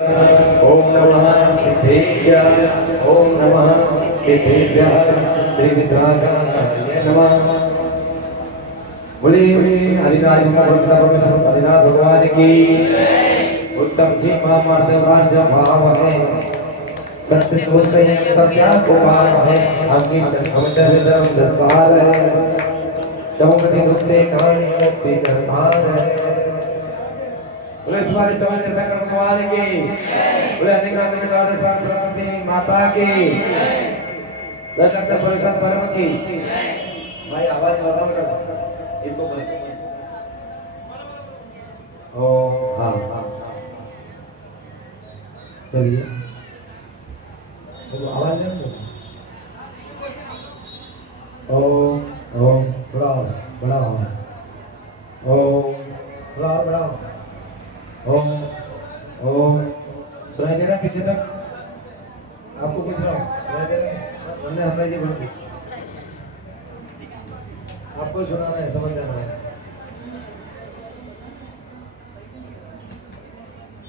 ओम नमः सिद्धेभ्यः ओम नमः सिद्धेभ्यः श्री विद्रागाय नमः। बोले हरिनाम हरिनाथ भगवान की उत्तम जी मामार्दवान जब भाव है सत्य सोच से सत्या को भाव है आपकी हम धर्म दसार है चौकटी दुखते कहानी मुक्ति करतार है। बोले तुम्हारे चौवन तीर्थंकर भगवान की बोले अनेकांत में द्वादश सरस्वती माता की दस लक्ष परिषद परम की। भाई आवाज नॉर्मल कर दो इसको बोले ओ हाँ हाँ चलिए तो आवाज नहीं ओ ओ बड़ा बड़ा ओ बड़ा बड़ा ओम ओम सुनाई दे रहा पीछे तक आपको कुछ रहा सुनाई दे रहा हमने हमारे लिए बोल दी आपको सुनाना है समझ जाना है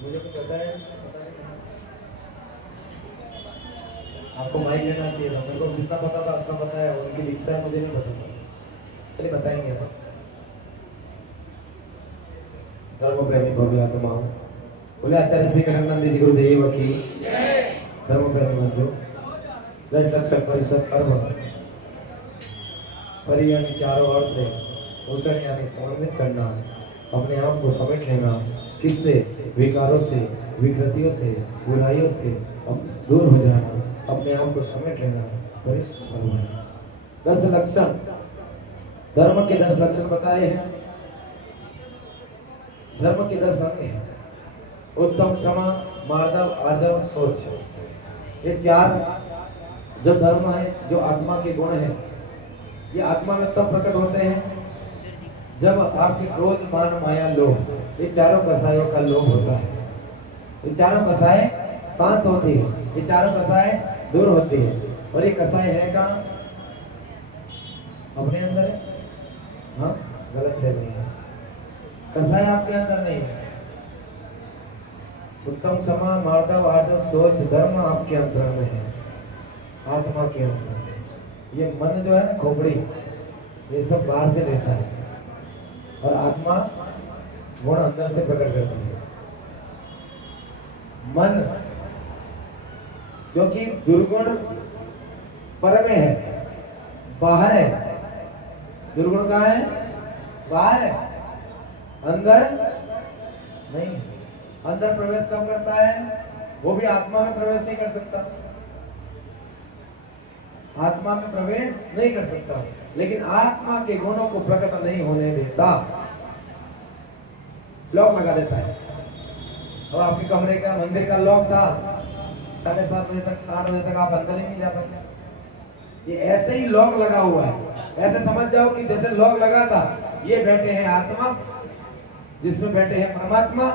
मुझे तो पता है आपको माइक लेना चाहिए था मेरे को जितना पता था उतना पता है उनकी दीक्षा है मुझे नहीं पता चलिए बताएंगे आप धर्म प्रेमी भव्य आत्मा बोले आचार्य श्री कनकानंद जी गुरुदेव की धर्म प्रेमी बंधु दस लक्ष परिषद कर्म परि यानी चारों ओर से पोषण यानी समन्वित करना अपने आप को समेट लेना किससे विकारों से विकृतियों से बुराइयों से दूर हो जाना अपने आप को समेट लेना परिश्रम करना। 10 लक्षण धर्म के 10 लक्षण बताए हैं। धर्म के 10 अंग हैं उत्तम क्षमा मार्दव आदर सोच ये 4 जो धर्म है जो आत्मा के गुण हैं ये आत्मा में तब प्रकट होते हैं जब आपके क्रोध मान माया लोभ ये चारों कसायों का लोभ होता है ये चारों कसाय शांत होती है ये चारों कसाय दूर होती है और ये कसाय है कहाँ अपने अंदर है हाँ गलत है नहीं है कसाय आपके अंदर नहीं है उत्तम क्षमा मार्दव आदर सोच धर्म आपके अंदर में है आत्मा के अंदर ये मन जो है ना खोपड़ी ये सब बाहर से लेता है और आत्मा गुण अंदर से प्रकट करती है। मन क्योंकि दुर्गुण पर में है बाहर है दुर्गुण कहाँ है बाहर है अंदर नहीं अंदर प्रवेश कब करता है वो भी आत्मा में प्रवेश नहीं कर सकता आत्मा में प्रवेश नहीं कर सकता लेकिन आत्मा के गुणों को प्रकट नहीं होने देता लॉक लगा देता है और आपके कमरे का मंदिर का लॉक था 7:30 बजे तक 8 बजे तक आप अंदर ही नहीं जा पाते ये ऐसे ही लॉक लगा हुआ है ऐसे समझ जाओ कि जैसे लॉक लगा था ये बैठे हैं आत्मा जिसमें बैठे हैं परमात्मा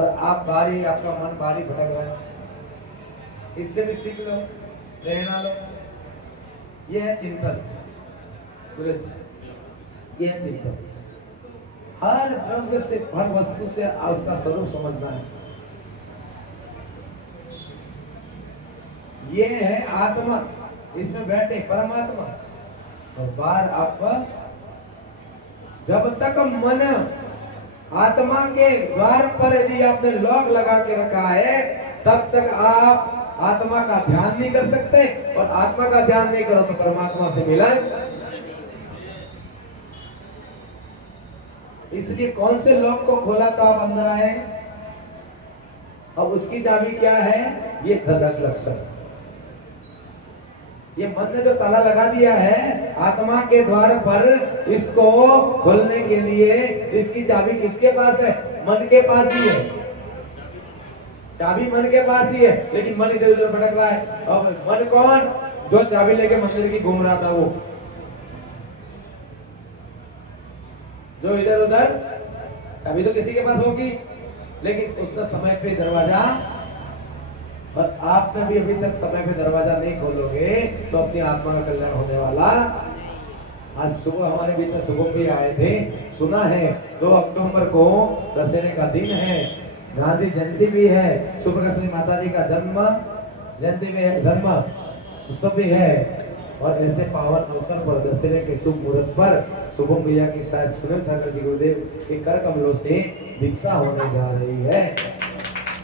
और आप बारी आपका मन बारी भटक रहा है इससे भी सीख लो प्रेरणा लो ये है चिंतन सूरज ये है चिंतन हर द्रव्य से हर वस्तु से उसका स्वरूप समझना है ये है आत्मा इसमें बैठे परमात्मा और बाहर आपका जब तक मन आत्मा के द्वार पर यदि आपने लॉक लगा के रखा है तब तक आप आत्मा का ध्यान नहीं कर सकते और आत्मा का ध्यान नहीं करो तो परमात्मा से मिलन इसलिए कौन से लॉक को खोला तो आप अंदर आए अब उसकी चाबी क्या है ये 10 लक्षण ये मन ने जो ताला लगा दिया है आत्मा के द्वार पर इसको खोलने के लिए इसकी चाबी किसके पास है मन के पास ही है चाबी मन के पास ही है लेकिन मन इधर उधर भटक रहा है अब मन कौन जो चाबी लेके मंदिर की घूम रहा था वो जो इधर उधर चाबी तो किसी के पास होगी लेकिन उसका समय पे दरवाजा और आपने भी अभी तक समय पे दरवाजा नहीं खोलोगे तो अपनी आत्मा का कल्याण होने वाला। आज सुबह हमारे बीच में सुबह भी आए थे सुना है 2 अक्टूबर को दशहरे का दिन है गांधी जयंती भी है, सुप्रकाश माता जी का जन्म जयंती भी है, धर्म उत्सव भी है। और ऐसे पावन अवसर पर दशहरे के शुभ मुहूर्त पर शुभम भैया की शायद सुनील सागर जी गुरुदेव के कर कमलों से दीक्षा होने जा रही है।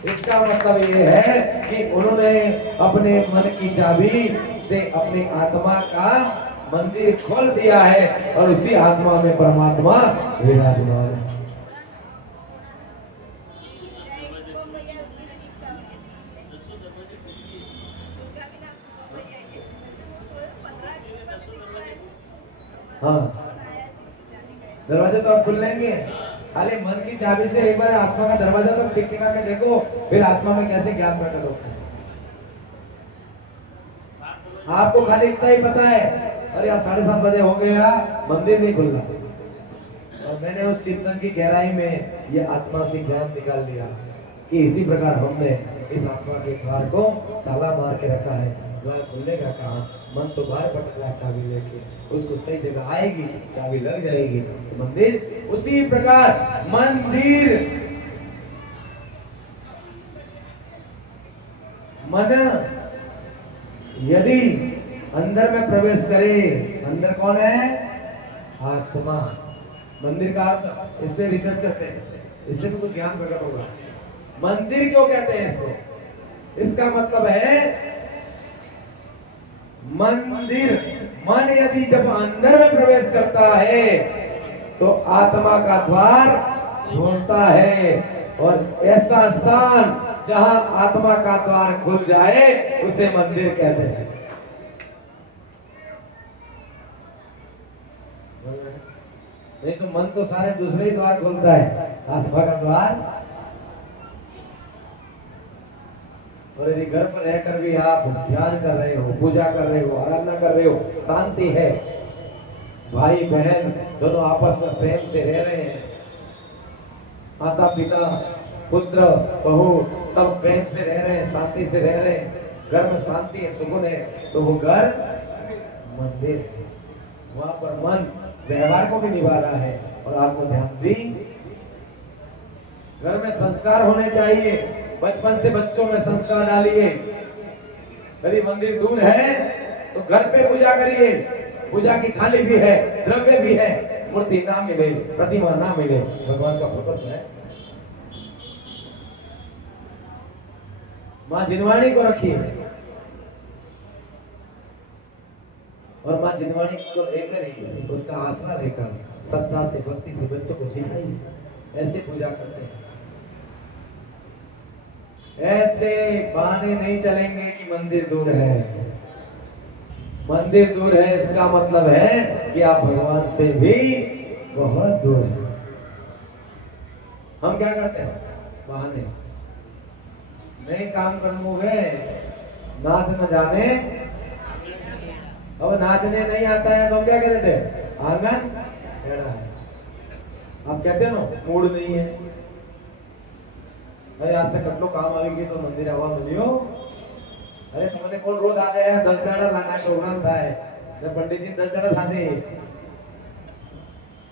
इसका मतलब ये है कि उन्होंने अपने मन की चाबी से अपनी आत्मा का मंदिर खोल दिया है और उसी आत्मा में परमात्मा विराजमान है। हाँ, दरवाजे तो आप खुल लेंगे, खाली मन की चाबी से एक बार आत्मा का दरवाजा तो टिका के देखो, फिर आत्मा में कैसे ज्ञान प्रकट होता है। आपको खाली इतना ही पता है, अरे यार 7:30 बजे हो गया, मंदिर नहीं खुल रहा। और मैंने उस चिंतन की गहराई में ये आत्मा से ज्ञान निकाल लिया कि इसी प्रकार हमने इस आत्मा के द्वार को ताला मार के रखा है। द्वार खुलेगा कहाँ? मन तो बाहर भटक रहा चाबी लेके, उसको सही जगह आएगी, चाबी लग जाएगी तो मंदिर। उसी प्रकार मंदिर मन यदि अंदर में प्रवेश करे, अंदर कौन है? आत्मा। मंदिर का अर्थ इस पे रिसर्च करते हैं, इससे भी कुछ ज्ञान प्रकट होगा। मंदिर क्यों कहते हैं इसको? इसका मतलब है मंदिर, मन यदि जब अंदर में प्रवेश करता है तो आत्मा का द्वार खोलता है, और ऐसा स्थान जहां आत्मा का द्वार खुल जाए उसे मंदिर कहते हैं। नहीं तो मन तो सारे दूसरे ही द्वार खोलता है, आत्मा का द्वार। और यदि घर पर रहकर भी आप ध्यान कर रहे हो, पूजा कर रहे हो, आराधना कर रहे हो, शांति है, भाई बहन दोनों आपस में प्रेम से रह रहे हैं, माता पिता पुत्र बहू सब प्रेम से रह रहे हैं, शांति से रह रहे हैं, घर में शांति है, सुकून है, तो वो घर मंदिर है। वहां पर मन व्यवहार को भी निभा रहा है और आपको ध्यान भी। घर में संस्कार होने चाहिए, बचपन से बच्चों में संस्कार डालिए। यदि मंदिर दूर है तो घर पे पूजा करिए, पूजा की थाली भी है, द्रव्य भी है, मूर्ति ना मिले, प्रतिमा ना मिले, भगवान का प्रकट है। मां जिनवाणी को रखिए और मां जिनवाणी को लेकर ही, उसका आसरा लेकर श्रद्धा से भक्ति से बच्चों को सिखाइए। ऐसे पूजा करते हैं, ऐसे बहाने नहीं चलेंगे कि मंदिर दूर है। मंदिर दूर है इसका मतलब है कि आप भगवान से भी बहुत दूर हैं। हम क्या करते हैं? बहाने नहीं काम करोगे, नाच न जाने। अब नाचने नहीं आता है तो हम क्या कहते थे? आंगन टेढ़ा है। आप कहते हैं ना मूड नहीं है। अरे आज तक कटलो काम आवेगी तो मंदिर आवा मिलियो। अरे तुमने कौन रोज आ गया? 10 दाड़ा लाना प्रोग्राम था है, जब पंडित जी 10 दाड़ा थाते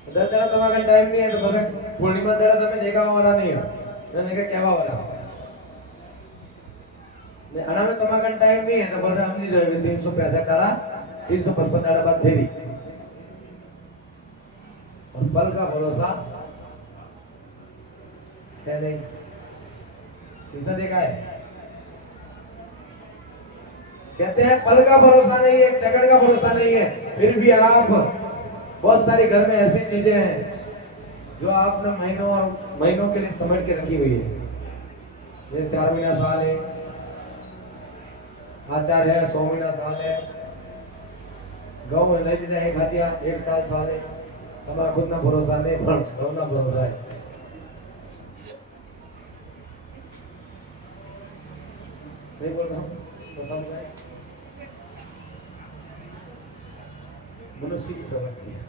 10 दाड़ा तुम्हारा टाइम नहीं है तो बस पूर्णिमा दाड़ा तुम्हें देखा वाला नहीं है, मैंने कहा क्या वाला ने अना में तुम्हारा टाइम नहीं है तो बस हम नहीं जाएंगे। 365 दाड़ा 355 दाड़ा बाद फेरी और पल का भरोसा है नहीं। किसने देखा है? कहते हैं पल का भरोसा नहीं है, 1 सेकंड का भरोसा नहीं है। फिर भी आप बहुत सारे घर में ऐसी चीजें हैं जो आपने महीनों और महीनों के लिए समेट के रखी हुई है। जैसे 4 महीना साल है, आचार है, 100 महीना साल है, गौ में नहीं दीदा 1 हथिया 1 साल है। हमारा खुद ना भरोसा नहीं, ना भरोसा है। सही बोल रहा हूँ तो समझ आए? मनुष्य की प्रवृत्ति है,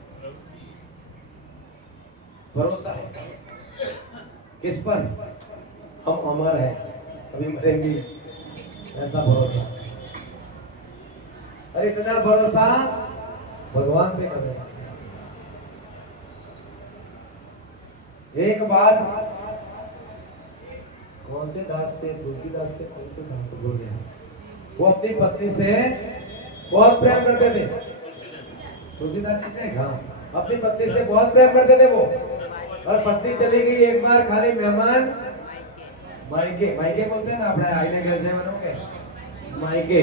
भरोसा है किस पर? हम अमर है, अभी मरेंगे, ऐसा भरोसा। अरे इतना भरोसा भगवान पे कर। एक बार कौन से दास थे, तुलसीदास थे, कौन से दास थे बोल रहे हैं। वो अपनी पत्नी से बहुत प्रेम करते थे। तुलसीदास जी थे, हाँ, अपनी पत्नी से बहुत प्रेम करते थे वो। और पत्नी चली गई एक बार, खाली मेहमान मायके, मायके बोलते हैं ना अपने आईने घर से बनोगे मायके,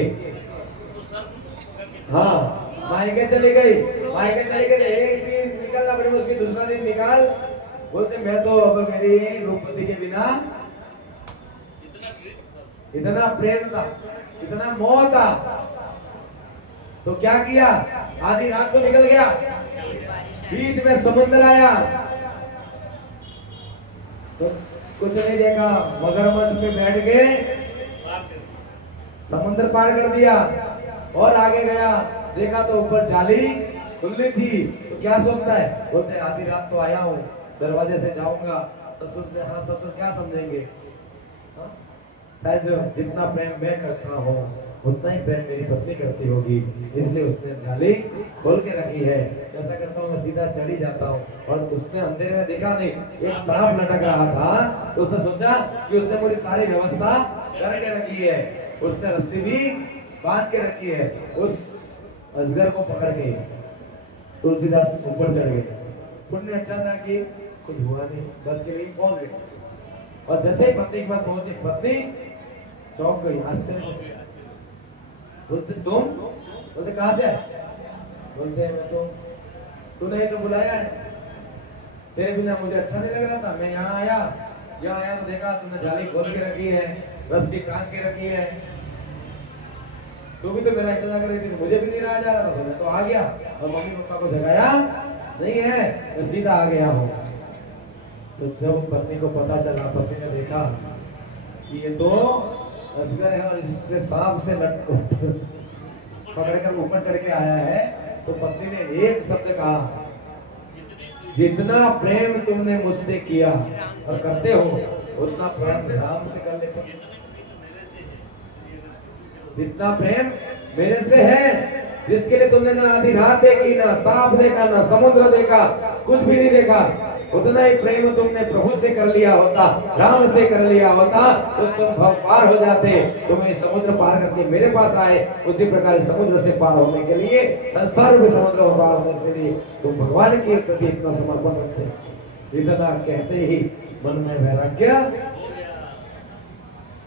हाँ मायके चली गई, मायके चली गई। एक दिन निकलना पड़े उसके, दूसरा दिन निकाल, बोलते मैं तो अब मेरी रूपवती के बिना इतना प्रेम था, इतना मोह था, तो क्या किया, आधी रात को निकल गया, बीच में समुद्र आया तो कुछ नहीं देखा, मगरमच्छ पे बैठ के समुद्र पार कर दिया। और आगे गया, देखा तो ऊपर जाली खुली थी, तो क्या सोचता है, बोलते आधी रात तो आया हूँ, दरवाजे से जाऊंगा, ससुर से, हाँ ससुर क्या समझेंगे, हाँ? शायद जितना प्रेम मैं करता हूँ उतना ही प्रेम मेरी पत्नी करती होगी, इसलिए उसने जाली खोल के रखी है। ऐसा करता हूँ मैं सीधा चढ़ी जाता हूँ। और उसने अंधेरे में देखा नहीं, एक सांप लटक रहा था, तो उसने सोचा कि उसने पूरी सारी व्यवस्था करके रखी है, उसने रस्सी भी बांध के रखी है। उस अजगर को पकड़ के तुलसीदास ऊपर चढ़ गए। पुण्य अच्छा था कि कुछ हुआ नहीं, बस के लिए पहुंच गए। और जैसे ही पत्नी के पास पहुंचे, पत्नी चौंक गई, आश्चर्य। बोलते तुम, बोलते कहां से आए, बोलते मैं तो, तूने तो बुलाया है, तेरे बिना मुझे अच्छा नहीं लग रहा था, मैं यहाँ आया तो देखा तुमने जाली खोल के रखी है, रस्सी टांग के रखी है, तू भी तो मेरा इंतजार कर रही थी, मुझे भी नहीं रहा जा रहा था, मैं तो आ गया और मम्मी पापा को जगाया नहीं है, मैं सीधा आ गया हूँ। तो जब पत्नी को पता चला, पत्नी ने देखा कि ये तो अजगर है और इसके सांप से पकड़कर ऊपर चढ़ के आया है, तो पत्नी ने एक शब्द कहा, जितना प्रेम तुमने मुझसे किया और करते हो उतना प्रेम राम से कर लेते, जितना प्रेम मेरे से है, जिसके लिए तुमने ना आधी रात देखी, ना सांप देखा, ना समुद्र देखा, कुछ भी नहीं देखा, उतना ही प्रेम तुमने प्रभु से कर लिया होता, राम से कर लिया होता, तो तुम पार हो जाते, तुम्हें समुद्र पार करके मेरे पास आए। उसी प्रकार समुद्र से पार होने के लिए, संसार में समुद्र पार होने के लिए तुम भगवान के प्रति इतना समर्पण रखते। इतना कहते ही मन में वैराग्य,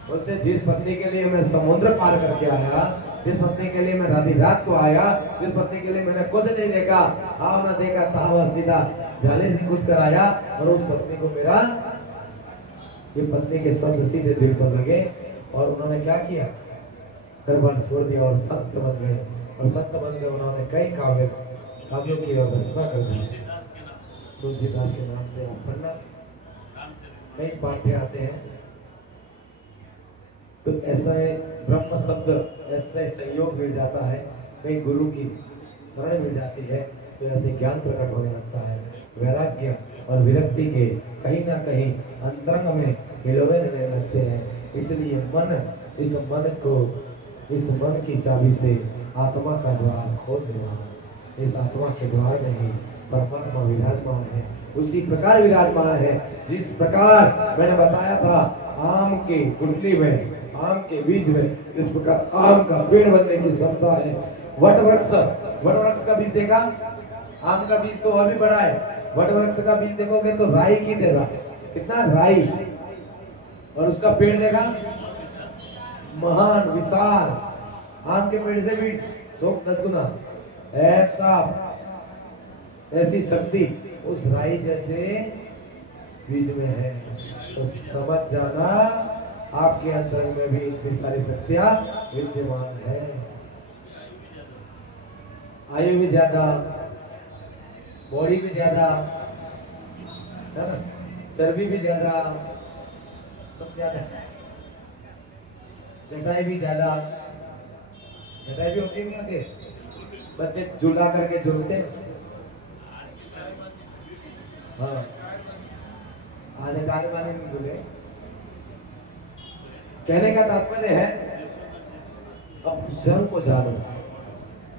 बोलते जिस पत्नी के लिए मैं समुद्र पार करके आया, जिस पत्नी के लिए मैं आधी रात को आया, जिस पत्नी के लिए मैंने कुछ नहीं देखा, आव ना देखा तावा, सीधा जाले से कूद कर आया, और उस पत्नी को मेरा, ये पत्नी के शब्द सीधे दिल पर लगे और उन्होंने क्या किया, दरबार छोड़ दिया और संत बन गए। और संत बन गए, उन्होंने कई काव्यों की रचना कर दी। तुलसीदास के नाम से आप पढ़ना, कई पाठ्य आते हैं। तो ऐसा ब्रह्म शब्द ऐसे संयोग मिल जाता है, कई गुरु की शरण मिल जाती है, तो ऐसे ज्ञान प्रकट होने लगता है। वैराग्य और विरक्ति के कहीं ना कहीं अंतरंग में हिलोरे रहने लगते हैं। इसलिए मन, इस मन की चाबी से आत्मा का द्वार खोल देना, इस आत्मा के द्वार में ही परमात्मा विराजमान है। उसी प्रकार विराजमान है जिस प्रकार मैंने बताया था, आम की गुठली में, आम के बीज में इस प्रकार आम का पेड़ बनने की क्षमता है। वटवृक्ष का बीज देखा, आम का बीज तो और भी बड़ा है, वटवृक्ष का बीज देखोगे तो राई की देगा, कितना राई, और उसका पेड़ देखा महान विशाल, आम के पेड़ से भी 110 गुना ऐसी शक्ति उस राई जैसे बीज में है। तो समझ जाना आपके अंदर में भी इतनी सारी शक्तियां विद्यमान है। आयु भी ज्यादा, बॉडी भी ज्यादा है ना, चर्बी भी ज्यादा, सब ज्यादा, चटाई भी ज्यादा, चटाई भी होती नहीं होती, बच्चे झूला करके झूलते हैं। हाँ, आज कागबानी में झूले। कहने का तात्पर्य है, अब स्वयं को जानो,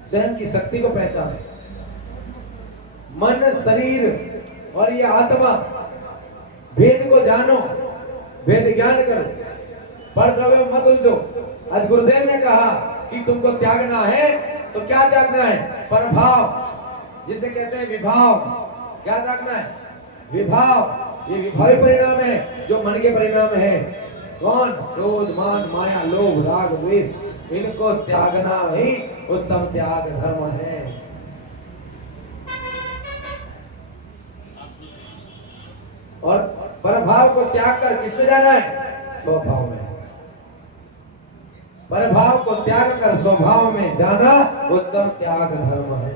स्वयं की शक्ति को पहचानो। मन, शरीर और ये आत्मा भेद को जानो, वेद ज्ञान करो, पर द्रव्य मत उलझो। आज गुरुदेव ने कहा कि तुमको त्यागना है तो क्या त्यागना है? परभाव, जिसे कहते हैं विभाव। क्या त्यागना है? विभाव। ये विभावी परिणाम है जो मन के परिणाम है। कौन? क्रोध, मान, माया, लोभ, राग, द्वेष, इनको त्यागना ही उत्तम त्याग धर्म है। और परभाव को त्याग कर किसमें जाना है? स्वभाव में। परभाव को त्याग कर स्वभाव में जाना उत्तम त्याग धर्म है।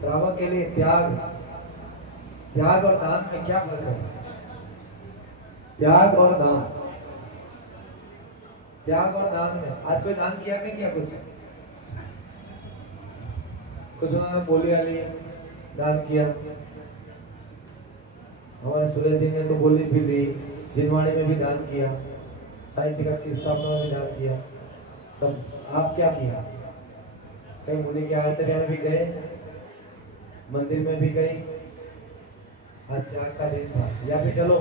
श्रावक के लिए त्याग और दान में क्या फर्क है? त्याग और दान, त्याग और दान में आज कोई दान किया नहीं किया? कुछ उन्होंने बोली वाली दान किया। हमारे सूर्य जी ने तो बोली भी दी, जिनवाड़ी में भी दान किया, साहित्य का स्थापना में भी दान किया। सब आप क्या किया? कहीं मुनि के आचर्य में भी गए, मंदिर में भी गई। आज त्याग का दिन था। या फिर चलो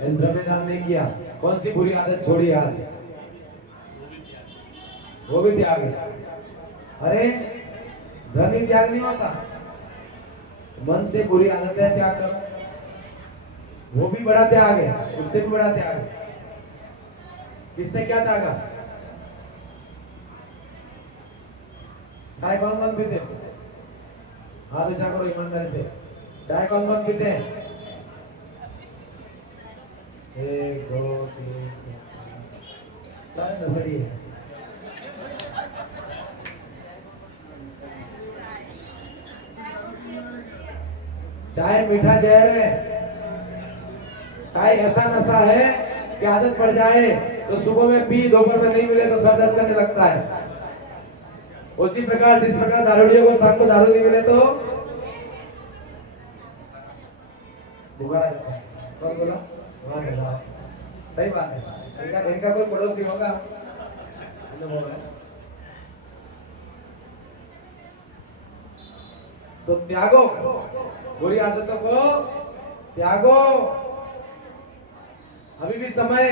द्रव्य दान नहीं किया, कौन सी बुरी आदत छोड़ी आज? वो भी त्याग है। अरे धन ही त्याग नहीं होता, मन से बुरी आदतें त्याग करो, वो भी बड़ा त्याग है, उससे भी बड़ा त्याग है। किसने क्या त्यागा? चाय कौन कौन पीते? हाथ ऊंचा करो ईमानदारी से। चाय कौन कौन पीते हैं? 1 2 3 चाय नसड़ी है। चाय मीठा जहर है। चाय ऐसा नशा है कि आदत पड़ जाए तो सुबह में पी, दोपहर में नहीं मिले तो सर दर्द करने लगता है। उसी प्रकार जिस प्रकार दारूडियों को शाम को दारू नहीं मिले तो बुखार आ जाता है। कौन बोला? सही बात है। इनका कोई पड़ोसी होगा। तो त्यागो, बुरी आदतों को त्यागो। अभी भी समय,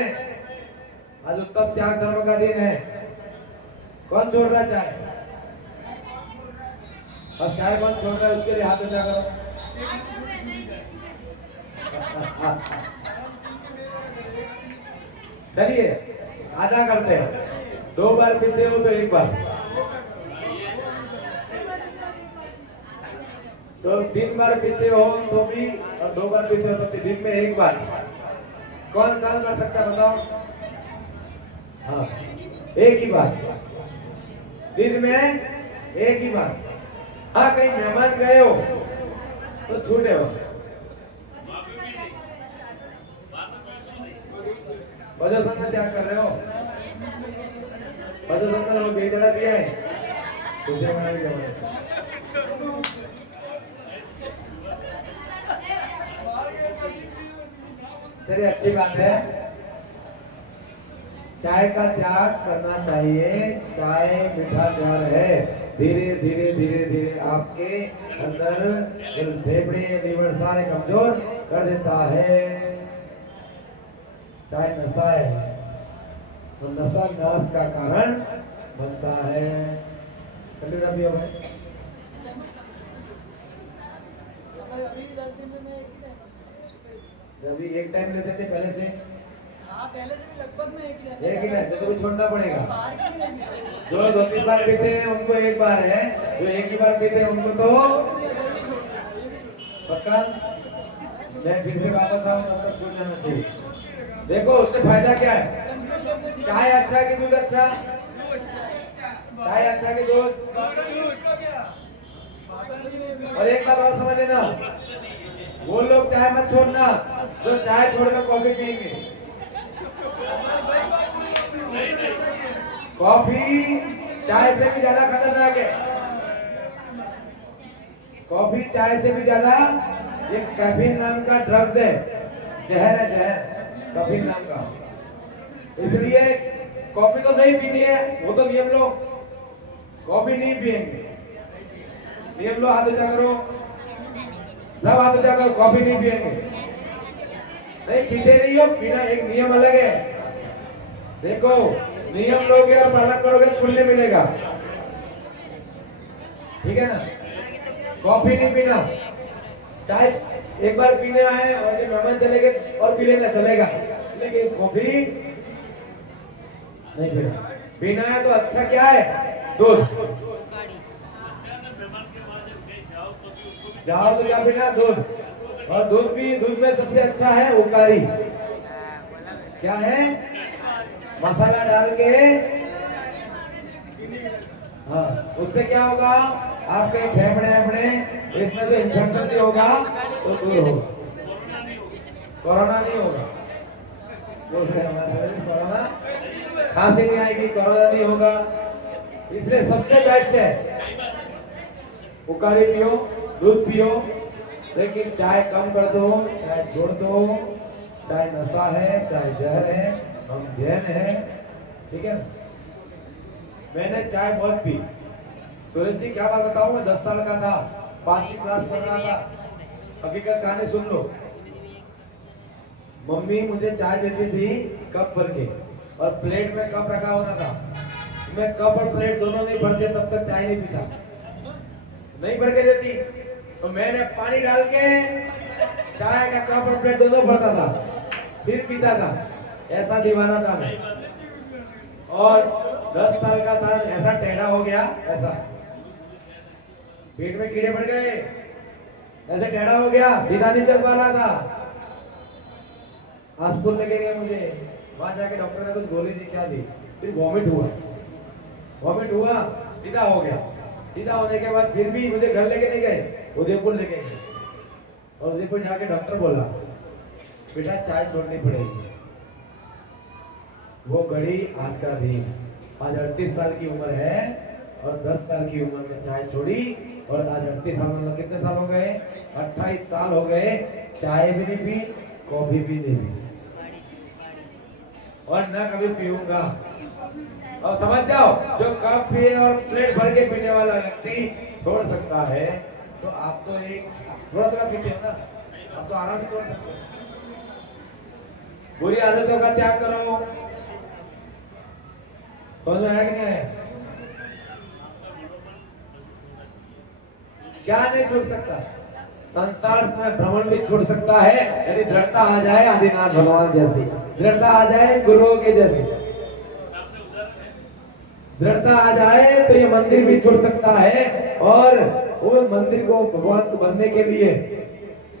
आज उत्तम त्याग धर्म का दिन है। कौन छोड़ रहा है चाय? और चाय कौन छोड़ रहा है उसके लिए हाथ ऊंचा करो। चलिए आधा करते हैं। 2 बार पीते हो तो 1 बार, तो 3 बार पीते हो तो भी, और 2 बार पीते हो तो भी दिन में 1 बार। कौन काम कर सकता है बताओ? हाँ, 1 ही बार, दिन में 1 ही बार। हाँ, कहीं मेहमान गए हो तो छूटे हो। बजो संग त्याग कर रहे हो? बजो संग लोग बेचड़ा दिया है, दूसरे बना भी जमा। चलिए अच्छी बात है, चाय का त्याग करना चाहिए। चाय मीठा जहर है, धीरे धीरे धीरे धीरे आपके अंदर फेफड़े लीवर सारे कमजोर कर देता है। चाय नशा है और नशा नाश का कारण बनता है। अभी हो गए अभी 1 टाइम लेते थे पहले से। हाँ, पहले से भी लगभग में 1 ही टाइम तो छोड़ना पड़ेगा। जो 2-3 बार पीते हैं उनको 1 बार है, जो 1 ही बार पीते हैं उनको तो पक्का। मैं फिर से वापस आऊँ तब तक छूट जाना चाहिए। देखो उससे फायदा क्या है? चाय अच्छा कि दूध अच्छा? चाय अच्छा कि दूध? और एक बात और समझ लेना, वो लोग चाय मत छोड़ना जो चाय छोड़कर कॉफी पिएंगे। कॉफी चाय से भी ज्यादा खतरनाक है। कॉफी चाय से भी ज्यादा, ये कैफीन नाम का ड्रग्स है, जहर है, जहर कैफीन नाम का। इसलिए कॉफी तो नहीं पीनी है, वो तो नियम लो, कॉफी नहीं पिएंगे। नियम लो, हाथ ऊंचा करो, सब हाथ ऊंचा करो, कॉफी नहीं पिएंगे। नहीं पीते नहीं हो, पीना एक नियम अलग है। देखो नियम लोगे और पालन करोगे तो पुण्य मिलेगा, ठीक है ना। कॉफी नहीं पीना, चाय एक बार पीने आए और जब मेहमान चले गए और पी लेना चलेगा, लेकिन कॉफी नहीं पीना। पीना है तो अच्छा क्या है, दूध। जाओ तो क्या पीना, दूध। और दूध भी, दूध में सबसे अच्छा है उकारी। क्या है, मसाला डाल के, हाँ उससे क्या होगा, आपके फेफड़े फेफड़े इसमें जो इन्फेक्शन भी होगा तो दूर होगा, कोरोना नहीं होगा। बोल रहे हैं हमारे कोरोना, खांसी नहीं आएगी, कोरोना नहीं होगा। इसलिए सबसे बेस्ट है उकारी पियो, दूध पियो, लेकिन चाय कम कर दो, चाय छोड़ दो। चाय नशा है, चाय जहर है, हम जैन है, ठीक है। मैंने चाय बहुत पी। सूरज जी क्या बात बताऊं, मैं 10 साल का था, 5वीं क्लास पढ़ रहा था। हकीकत कहानी सुन लो। मम्मी मुझे चाय देती थी कप भर के, और प्लेट में कप रखा होता था। मैं कप और प्लेट दोनों नहीं भरते तब तक चाय नहीं पीता, नहीं भर के देती तो मैंने पानी डाल के चाय का कप और प्लेट दोनों भरता था, फिर पीता था। ऐसा दीवाना था मैं। और 10 साल का था, ऐसा टेढ़ा हो गया, ऐसा पेट में कीड़े पड़ गए, ऐसे टेढ़ा हो गया, सीधा नहीं चल पा रहा था। हॉस्पिटल लेके गए मुझे, वहां जाके डॉक्टर ने कुछ गोली दी, क्या दी, फिर वॉमिट हुआ, सीधा हो गया। सीधा होने के बाद फिर भी मुझे घर लेके नहीं गए, उदयपुर लेके गए। और उदयपुर जाके डॉक्टर बोला बेटा चाय छोड़नी पड़ेगी। वो घड़ी आज का दिन, आज 38 साल की उम्र है और 10 साल की उम्र में चाय छोड़ी, और आज 38 साल में कितने साल हो गए, 28 साल हो गए, चाय भी नहीं पी, कॉफी भी नहीं पी, और ना कभी पीऊंगा। और समझ जाओ, जो कप पिए और प्लेट भर के पीने वाला व्यक्ति छोड़ सकता है, तो आप तो एक थोड़ा थोड़ा पीते हो ना, आप तो आराम से छोड़ सकते हो। बुरी आदतों का त्याग करो। समझ में आया कि नहीं आया? क्या नहीं छोड़ सकता, संसार में भ्रमण भी छोड़ सकता है, यदि दृढ़ता आ जाए आदिनाथ भगवान जैसी, दृढ़ता आ जाए गुरुओं के जैसी, दृढ़ता आ जाए तो ये मंदिर भी छोड़ सकता है। और वो मंदिर को भगवान को बनने के लिए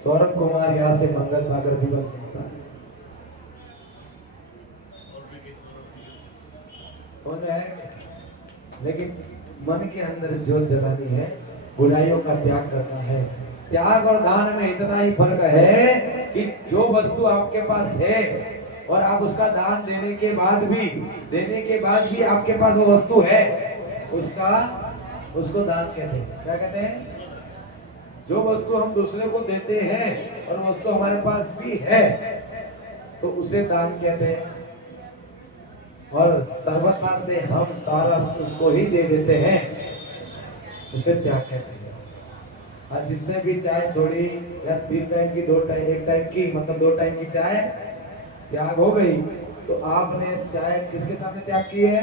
सौरभ कुमार यहाँ से मंगल सागर भी बन सकता है। लेकिन मन के अंदर ज्योत जलानी है, बुराइयों का त्याग करना है। त्याग और दान में इतना ही फर्क है कि जो वस्तु आपके पास है और आप उसका दान देने के बाद भी आपके पास वो वस्तु है, उसको दान कहते हैं। क्या कहते हैं? जो वस्तु हम दूसरे को देते हैं और वस्तु हमारे पास भी है तो उसे दान कहते हैं। और सर्वथा से हम सारा उसको ही दे देते हैं, उसे त्याग कहते हैं। और जिसने भी चाय छोड़ी या 3 टाइम की, 2 टाइम, 1 टाइम की, मतलब 2 टाइम की चाय त्याग हो गई, तो आपने चाय किसके सामने त्याग की है?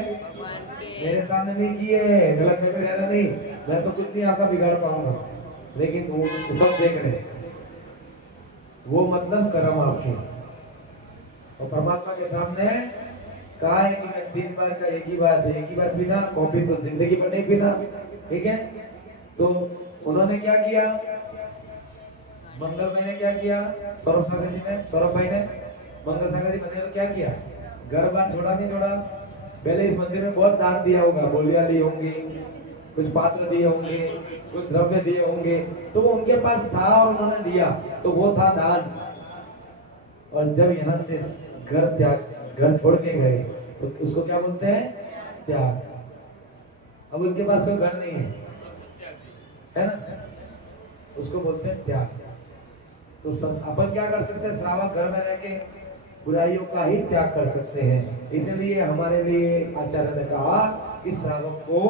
मेरे सामने नहीं की है। गलत में रहना नहीं, मैं तो कुछ नहीं आपका बिगाड़ पाऊंगा, लेकिन वो सब देख रहे हैं, वो मतलब कर्म आपके। और परमात्मा के सामने कहा है कि मैं 3 बार का एक ही बार पीना, कॉफी तो जिंदगी भर नहीं पीना, ठीक है। तो उन्होंने क्या किया, मंगल भाई ने क्या किया, सौरभ भाई ने, मंगल सागर जी ने तो क्या किया, घर बार छोड़ा नहीं छोड़ा। पहले इस मंदिर में बहुत दान दिया होगा, बोलियां ली होंगी, कुछ पात्र दिए होंगे, कुछ द्रव्य दिए होंगे, तो वो उनके पास था और उन्होंने दिया, तो वो था दान। और जब यहाँ से घर छोड़ के गए तो उसको क्या बोलते हैं? त्याग। अब उनके पास कोई घर नहीं है ना, उसको बोलते हैं त्याग। तो अपन क्या कर सकते हैं? श्रावक घर में रह के बुराइयों का ही त्याग कर सकते हैं। इसलिए हमारे लिए आचार्य ने कहा कि श्रावक को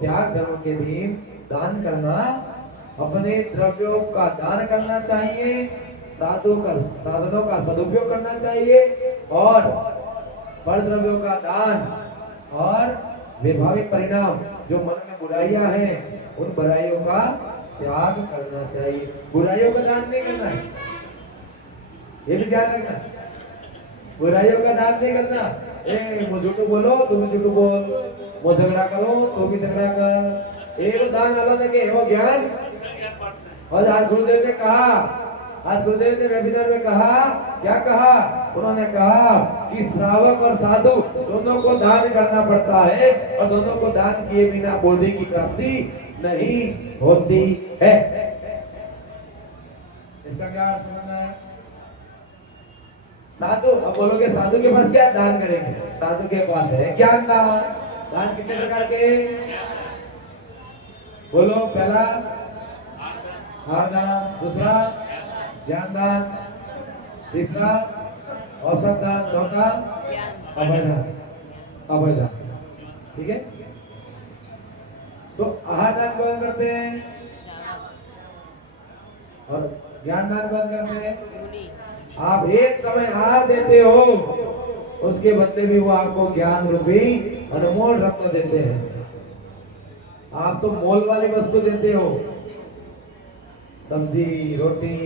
त्याग धर्म के दिन दान करना, अपने द्रव्यों का दान करना चाहिए, साधनों का सदुपयोग करना चाहिए और पर द्रव्यों का दान और वैभाविक परिणाम जो मन में बुराइयां हैं उन बुराइयों का त्याग करना चाहिए। बुराइयों का दान नहीं करना है, ये भी ध्यान रखना। बुराइयों का दान नहीं करना। वो झूठ बोलो तुम भी झूठ बोल, वो झगड़ा करो तो भी झगड़ा कर। एक दान अलग है कि वो ज्ञान। और आज गुरुदेव ने कहा, आज गुरुदेव ने वेबिनार में कहा, क्या कहा? उन्होंने कहा कि श्रावक और साधु दोनों को दान करना पड़ता है और दोनों को दान किए बिना बोधि की प्राप्ति नहीं होती है। इसका क्या अर्थ समझना है? साधु, अब बोलोगे साधु के पास क्या दान करेंगे? साधु के पास है ज्ञान दान। दान कितने प्रकार के? बोलो, पहला आहार दान, दूसरा ज्ञान दान, तीसरा औसत दान, चौथा अभय दान। अभय दान, ठीक है। तो आहार दान कौन करते हैं और ज्ञान दान कौन करते हैं? आप एक समय आहार देते हो, उसके बदले भी वो आपको ज्ञान रूपी अनमोल रत्न देते हैं। आप तो मोल वाली वस्तु देते हो, सब्जी रोटी,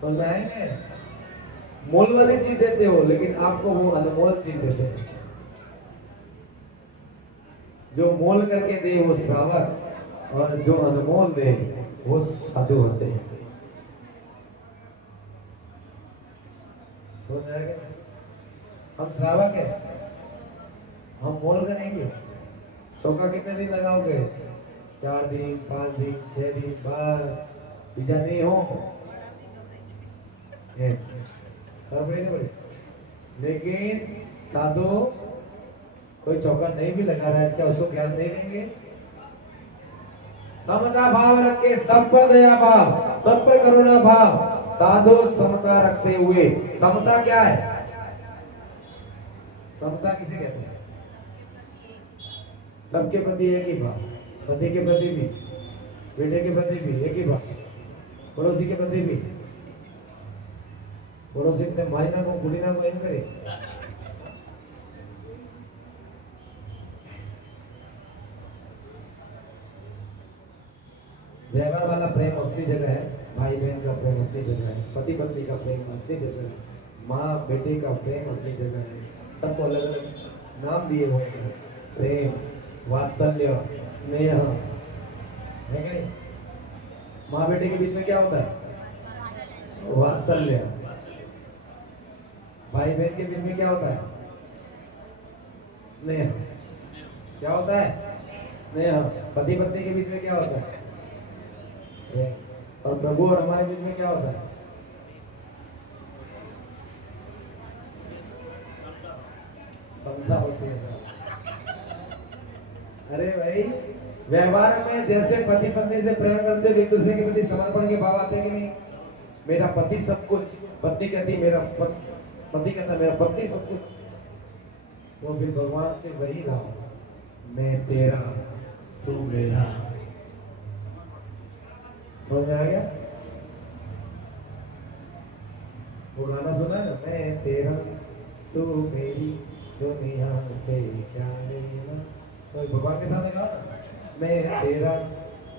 समझ आएंगे? मोल वाली चीज देते हो, लेकिन आपको वो अनमोल चीज देते हैं। जो मोल करके दे वो श्रावक और जो अनमोल दे वो साधु होते हैं। समझ आएगा? हम श्रावक है, हम मोल करेंगे। चौका कितने दिन लगाओगे? 4 दिन, 5 दिन, 6 दिन, बस बीजा नहीं हो। लेकिन साधु कोई चौका नहीं भी लगा रहा है, क्या उसको ज्ञान नहीं देंगे? समता भाव रखे, सब पर दया भाव, सब पर करुणा भाव। साधु समता रखते हुए, समता क्या है? समता किसे कहते हैं? सबके प्रति एक ही भाव, पति के प्रति भी, बेटे के प्रति भी एक ही भाव, पड़ोसी के प्रति भी। पड़ोसी ने मारिना को गुड़ीना को एम करे। व्यवहार वाला प्रेम अपनी जगह है, भाई बहन का प्रेम अपनी जगह है, पति पत्नी का प्रेम अपनी जगह है, माँ बेटे का प्रेम अपनी जगह है। सबको अलग अलग नाम दिए हुए हैं। प्रेम, वात्सल्य, स्नेह है कि नहीं? माँ बेटे के बीच में क्या होता है? वात्सल्य। भाई बहन के बीच में क्या होता है? स्नेह। क्या होता है? स्नेह। पति पत्नी के बीच में क्या होता है? और प्रभु और हमारे बीच में क्या होता है? समता होती है। अरे भाई, व्यवहार में जैसे पति पत्नी से प्रेम करते एक दूसरे के प्रति समर्पण के भाव आते हैं कि नहीं? मेरा पति सब कुछ, पत्नी कहती मेरा पति कहता मेरा पत्नी सब कुछ। वो भी भगवान से वही लाओ, मैं तेरा तू मेरा। समझ में आ गया? वो गाना सुना ना, मैं तेरा तू मेरी दुनिया से क्या लेना। तो भगवान के सामने गाओ ना, मैं तेरा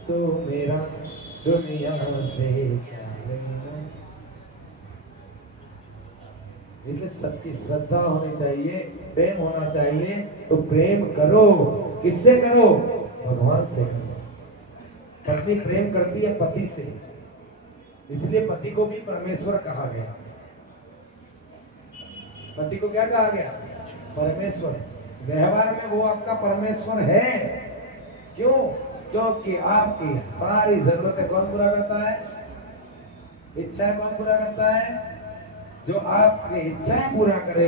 तू मेरा दुनिया से क्या लेना। इसलिए सच्ची श्रद्धा होनी चाहिए, प्रेम होना चाहिए। तो प्रेम करो, किससे करो? भगवान से करो। पत्नी प्रेम करती है पति से, इसलिए पति को भी परमेश्वर कहा गया। पति को क्या कहा गया? परमेश्वर। व्यवहार में वो आपका परमेश्वर है। क्यों? क्योंकि आपकी सारी जरूरतें कौन पूरा करता है? इच्छाएं कौन पूरा करता है? जो आपकी इच्छाएं पूरा करे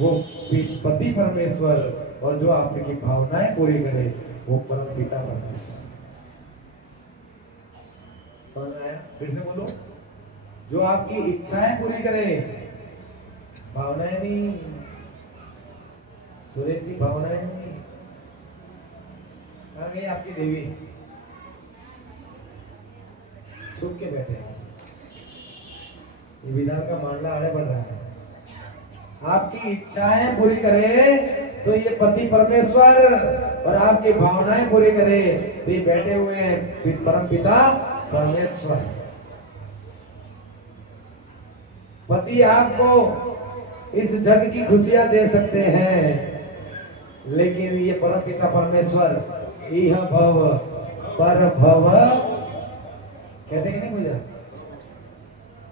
वो पति परमेश्वर, और जो आपकी भावनाएं पूरी करे वो परम पिता परमेश्वर। समझ आया? फिर से बोलो, जो आपकी इच्छाएं पूरी करे, भावनाएं नहीं। सुरेश जी, भावनाएं नहीं। कहाँ गई आपकी देवी? छुप के बैठे हैं। ये विधान का मामला आगे बढ़ रहा है। आपकी इच्छाएं पूरी करे तो ये पति परमेश्वर, और आपकी भावनाएं पूरी करे तो ये बैठे हुए हैं परम पिता परमेश्वर। पति आपको इस जग की खुशियां दे सकते हैं, लेकिन ये परम पिता परमेश्वर इह भव पर भव कहते कि नहीं मुझे,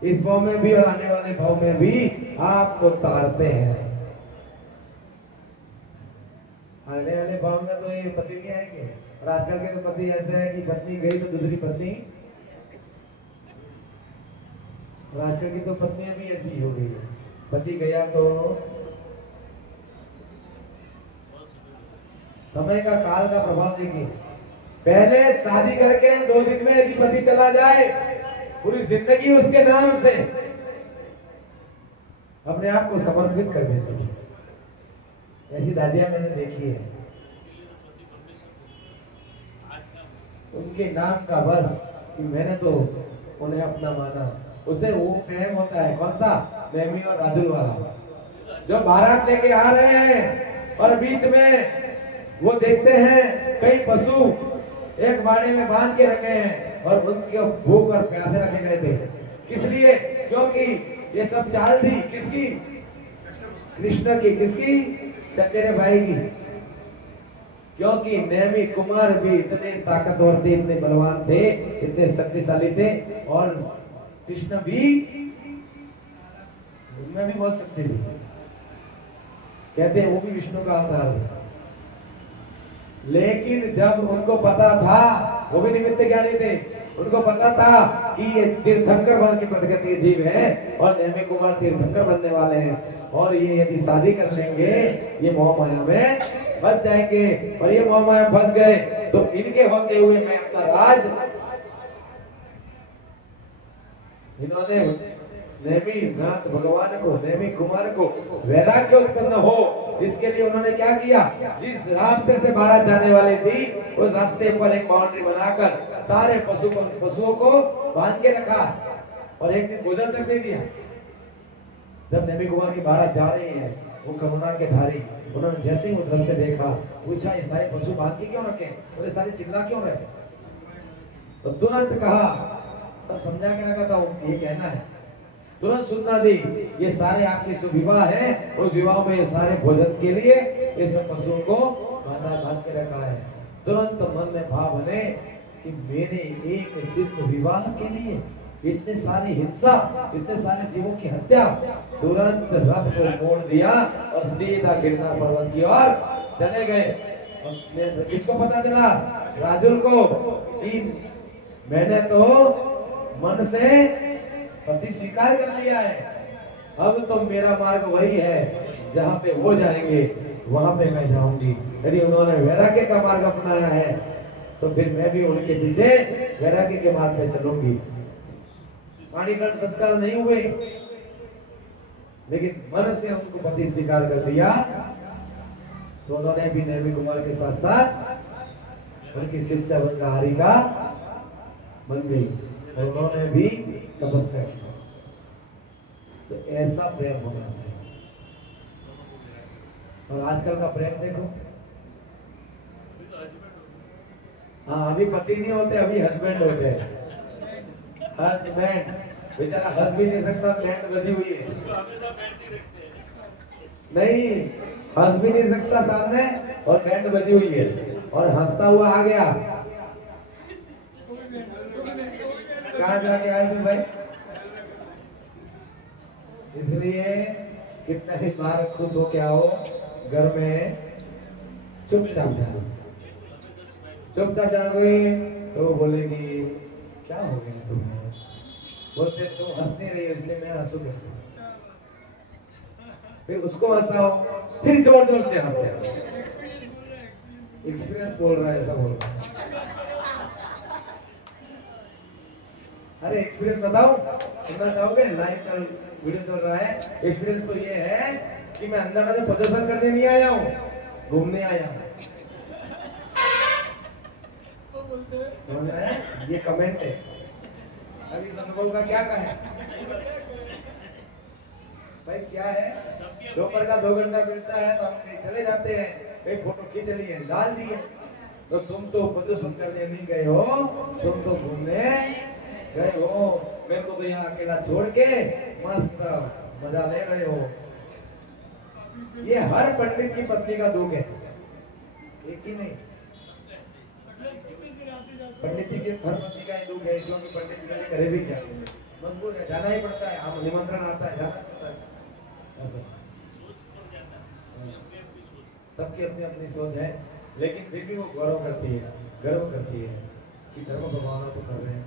इस भाव में भी और आने वाले भाव में भी आपको तारते हैं। आने वाले भाव में तो ये पति नहीं आएंगे, और आजकल के तो पति ऐसे है कि पत्नी गई तो दूसरी पत्नी, और आजकल की तो पत्नियां भी ऐसी हो गई है, पति गया तो समय का काल का प्रभाव देखिए। पहले शादी करके 2 दिन में यदि पति चला जाए, पूरी जिंदगी उसके नाम से अपने आप को समर्पित कर देती है। ऐसी दादियां मैंने देखी है, उनके नाम का बस कि मैंने तो उन्हें अपना माना, उसे वो प्रेम होता है। कौन सा? नेमी और राजुल वाला, जो बारात लेके आ रहे हैं और बीच में वो देखते हैं कई पशु एक बाड़े में बांध के रखे हैं और उनके भूख और प्यासे रखे गए थे। किस लिए? क्योंकि ये सब चाल थी किसकी? कृष्ण की। किसकी? चचेरे भाई की। क्योंकि नेमी कुमार भी इतने ताकतवर थे, इतने बलवान थे, इतने शक्तिशाली थे, और कृष्ण भी उनमें भी बहुत शक्ति थी। कहते हैं वो भी विष्णु का अवतार था। लेकिन जब उनको पता था, वो भी निमित्त ज्ञानी थे, उनको पता था कि ये तीर्थंकर बन के प्रगति जीव है और नेमी कुमार तीर्थंकर बनने वाले हैं, और ये यदि शादी कर लेंगे ये मोह माया में फंस जाएंगे, और ये मोह माया फंस गए तो इनके होते हुए मैं अपना राज, इन्होंने नेमी नाथ भगवान को, नेमी कुमार को वैराग्य उत्पन्न हो, इसके लिए उन्होंने क्या किया? जिस रास्ते से बारात जाने वाली थी उस रास्ते पर एक बाउंड्री बनाकर सारे पशुओं को बांध के रखा, और एक दिन भोजन तक नहीं दिया। जब नेमी कुमार की बारात जा रही है, वो करुणा के धारी, उन्होंने जैसे ही वो दृश्य देखा, पूछा ये सारे पशु बांध के क्यों रखे, बोले सारे चिल्ला क्यों रहे? तो तुरंत कहा, सब समझा के रखा था, ये कहना है, तुरंत सुनना दी, ये सारे आपके जो विवाह है उस विवाह में ये सारे भोजन के लिए ये सब पशुओं को बांध के रखा है। तुरंत मन में भाव बने कि मेरे एक सिद्ध विवाह के लिए इतने सारी हिंसा, इतने सारे जीवों की हत्या। तुरंत रथ को मोड़ दिया और सीधा गिरनार पर्वत की ओर चले गए। किसको पता चला? राजुल को। मैंने तो मन से पति स्वीकार कर लिया है, अब तो मेरा मार्ग वही है, जहाँ पे वो जाएंगे वहां पे मैं जाऊंगी। यदि उन्होंने वैराग्य का मार्ग अपनाया है तो फिर मैं भी उनके पीछे वैराग्य के मार्ग पे चलूंगी। पाणिग्रहण संस्कार नहीं हुए, लेकिन मन से उनको पति स्वीकार कर दिया, तो उन्होंने भी नेमी कुमार के साथ साथ उनकी शिष्या हारिका बन गई, और उन्होंने भी तपस्या की। तो ऐसा प्रेम होना चाहिए। और आजकल का प्रेम देखो, हाँ अभी पति नहीं होते, अभी हस्बैंड होते हैं। हस्बैंड बेचारा हंस भी नहीं सकता, बैंड बजी हुई है, नहीं हंस भी नहीं सकता सामने, और बैंड बजी हुई है, और हंसता हुआ आ गया। कहाँ जाके आए थे भाई? इसलिए कितना भी बार खुश हो के आओ, घर में चुपचाप जाओ। चुपचाप जाओगे तो वो बोलेगी क्या हो गया तुम्हें? बोलते तुम हंस नहीं रही हो इसलिए मैं हंसू कैसे? फिर उसको हंसाओ, फिर जोर जोर से हंसे। एक्सपीरियंस बोल रहा है, ऐसा बोल रहा है। अरे एक्सपीरियंस बताओ, सुनना चाहोगे? लाइव चल वीडियो चल रहा है। एक्सपीरियंस तो ये है कि मैं अंदर में प्रदर्शन करने नहीं आया हूँ, घूमने आया हूँ। समझ आया? ये कमेंट है। अभी सदगुरु का क्या कहें? भाई क्या है, दोपहर का 2 घंटा मिलता है तो हम कहीं चले जाते हैं, कहीं फोटो खींच लिए डाल दिए। तो तुम तो प्रदूषण करने नहीं गए हो, तुम तो घूमने गए हो। मेरे को तो यहाँ अकेला छोड़ के मस्त मजा ले रहे हो। ये हर पंडित की पत्नी का दुख है, एक ही नहीं। पंडित जी के हर पत्नी का ही दुख है, क्योंकि पंडित जी करे भी क्या, मजबूर है, जाना ही पड़ता है। आप निमंत्रण आता है, जाना पड़ता है। सबकी अपनी अपनी सोच है, लेकिन फिर भी वो गर्व करती है कि धर्म भगवान तो कर रहे हैं।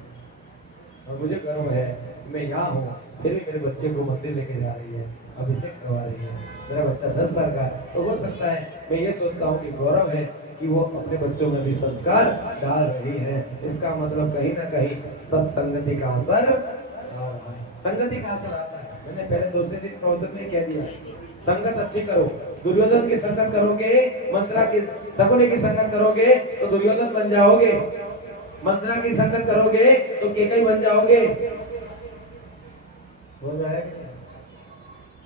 और मुझे गर्व है मैं यहाँ हूँ, फिर भी मेरे बच्चे को मंदिर लेके जा रही है, अभिषेक करवा रही है। मेरा बच्चा 10 साल का है, तो हो सकता है मैं ये सोचता हूँ कि गौरव है कि वो अपने बच्चों में भी संस्कार डाल रही है। इसका मतलब कहीं ना कहीं सत्संगति का असर, संगति का असर आता है। मैंने पहले दूसरे दिन प्रवचन में कह दिया, संगत अच्छी करो। दुर्योधन की संगत करोगे, मंत्रा की शकुनी की संगत करोगे तो दुर्योधन बन जाओगे, मंत्रा की संगत करोगे तो केकई बन जाओगे। हो जाएगा।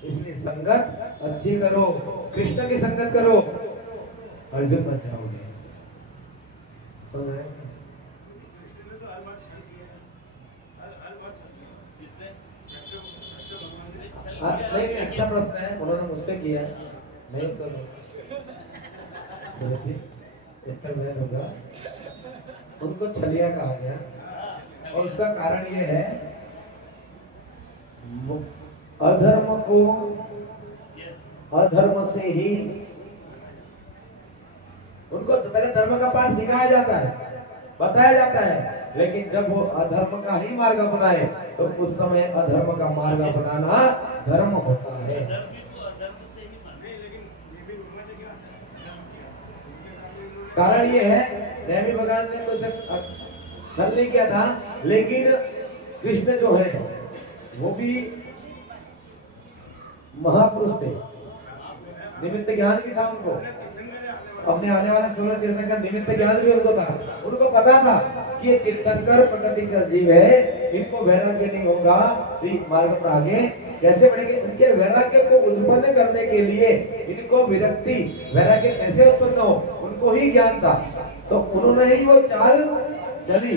इसलिए संगत अच्छी करो, कृष्ण की संगत करो, अर्जुन बन जाओगे। हो जाएगा। नहीं, अच्छा प्रश्न है, उन्होंने मुझसे किया, नहीं तो उत्तर मैं दूंगा। उनको छलिया कहा गया और उसका कारण ये है, अधर्म को अधर्म से ही, उनको तो पहले धर्म का पाठ सिखाया जाता है, बताया जाता है, लेकिन जब वो अधर्म का ही मार्ग अपनाए तो उस समय अधर्म का मार्ग अपनाना धर्म होता है। कारण ये है, नेमी भगवान ने तो छल नहीं किया था, लेकिन कृष्ण जो है वो भी महापुरुष थे, निमित्त ज्ञान भी था उनको, अपने आने वाले 16 तीर्थंकर निमित्त ज्ञान भी उनको था। उनको पता था कि ये तीर्थंकर प्रकृति का जीव है, इनको वैराग्य नहीं होगा तो मार्ग पर आगे कैसे बढ़ेंगे। उनके वैराग्य को उत्पन्न करने के लिए इनको विरक्ति वैराग्य कैसे उत्पन्न हो, उनको ही ज्ञान था। तो उन्होंने ही वो चाल चली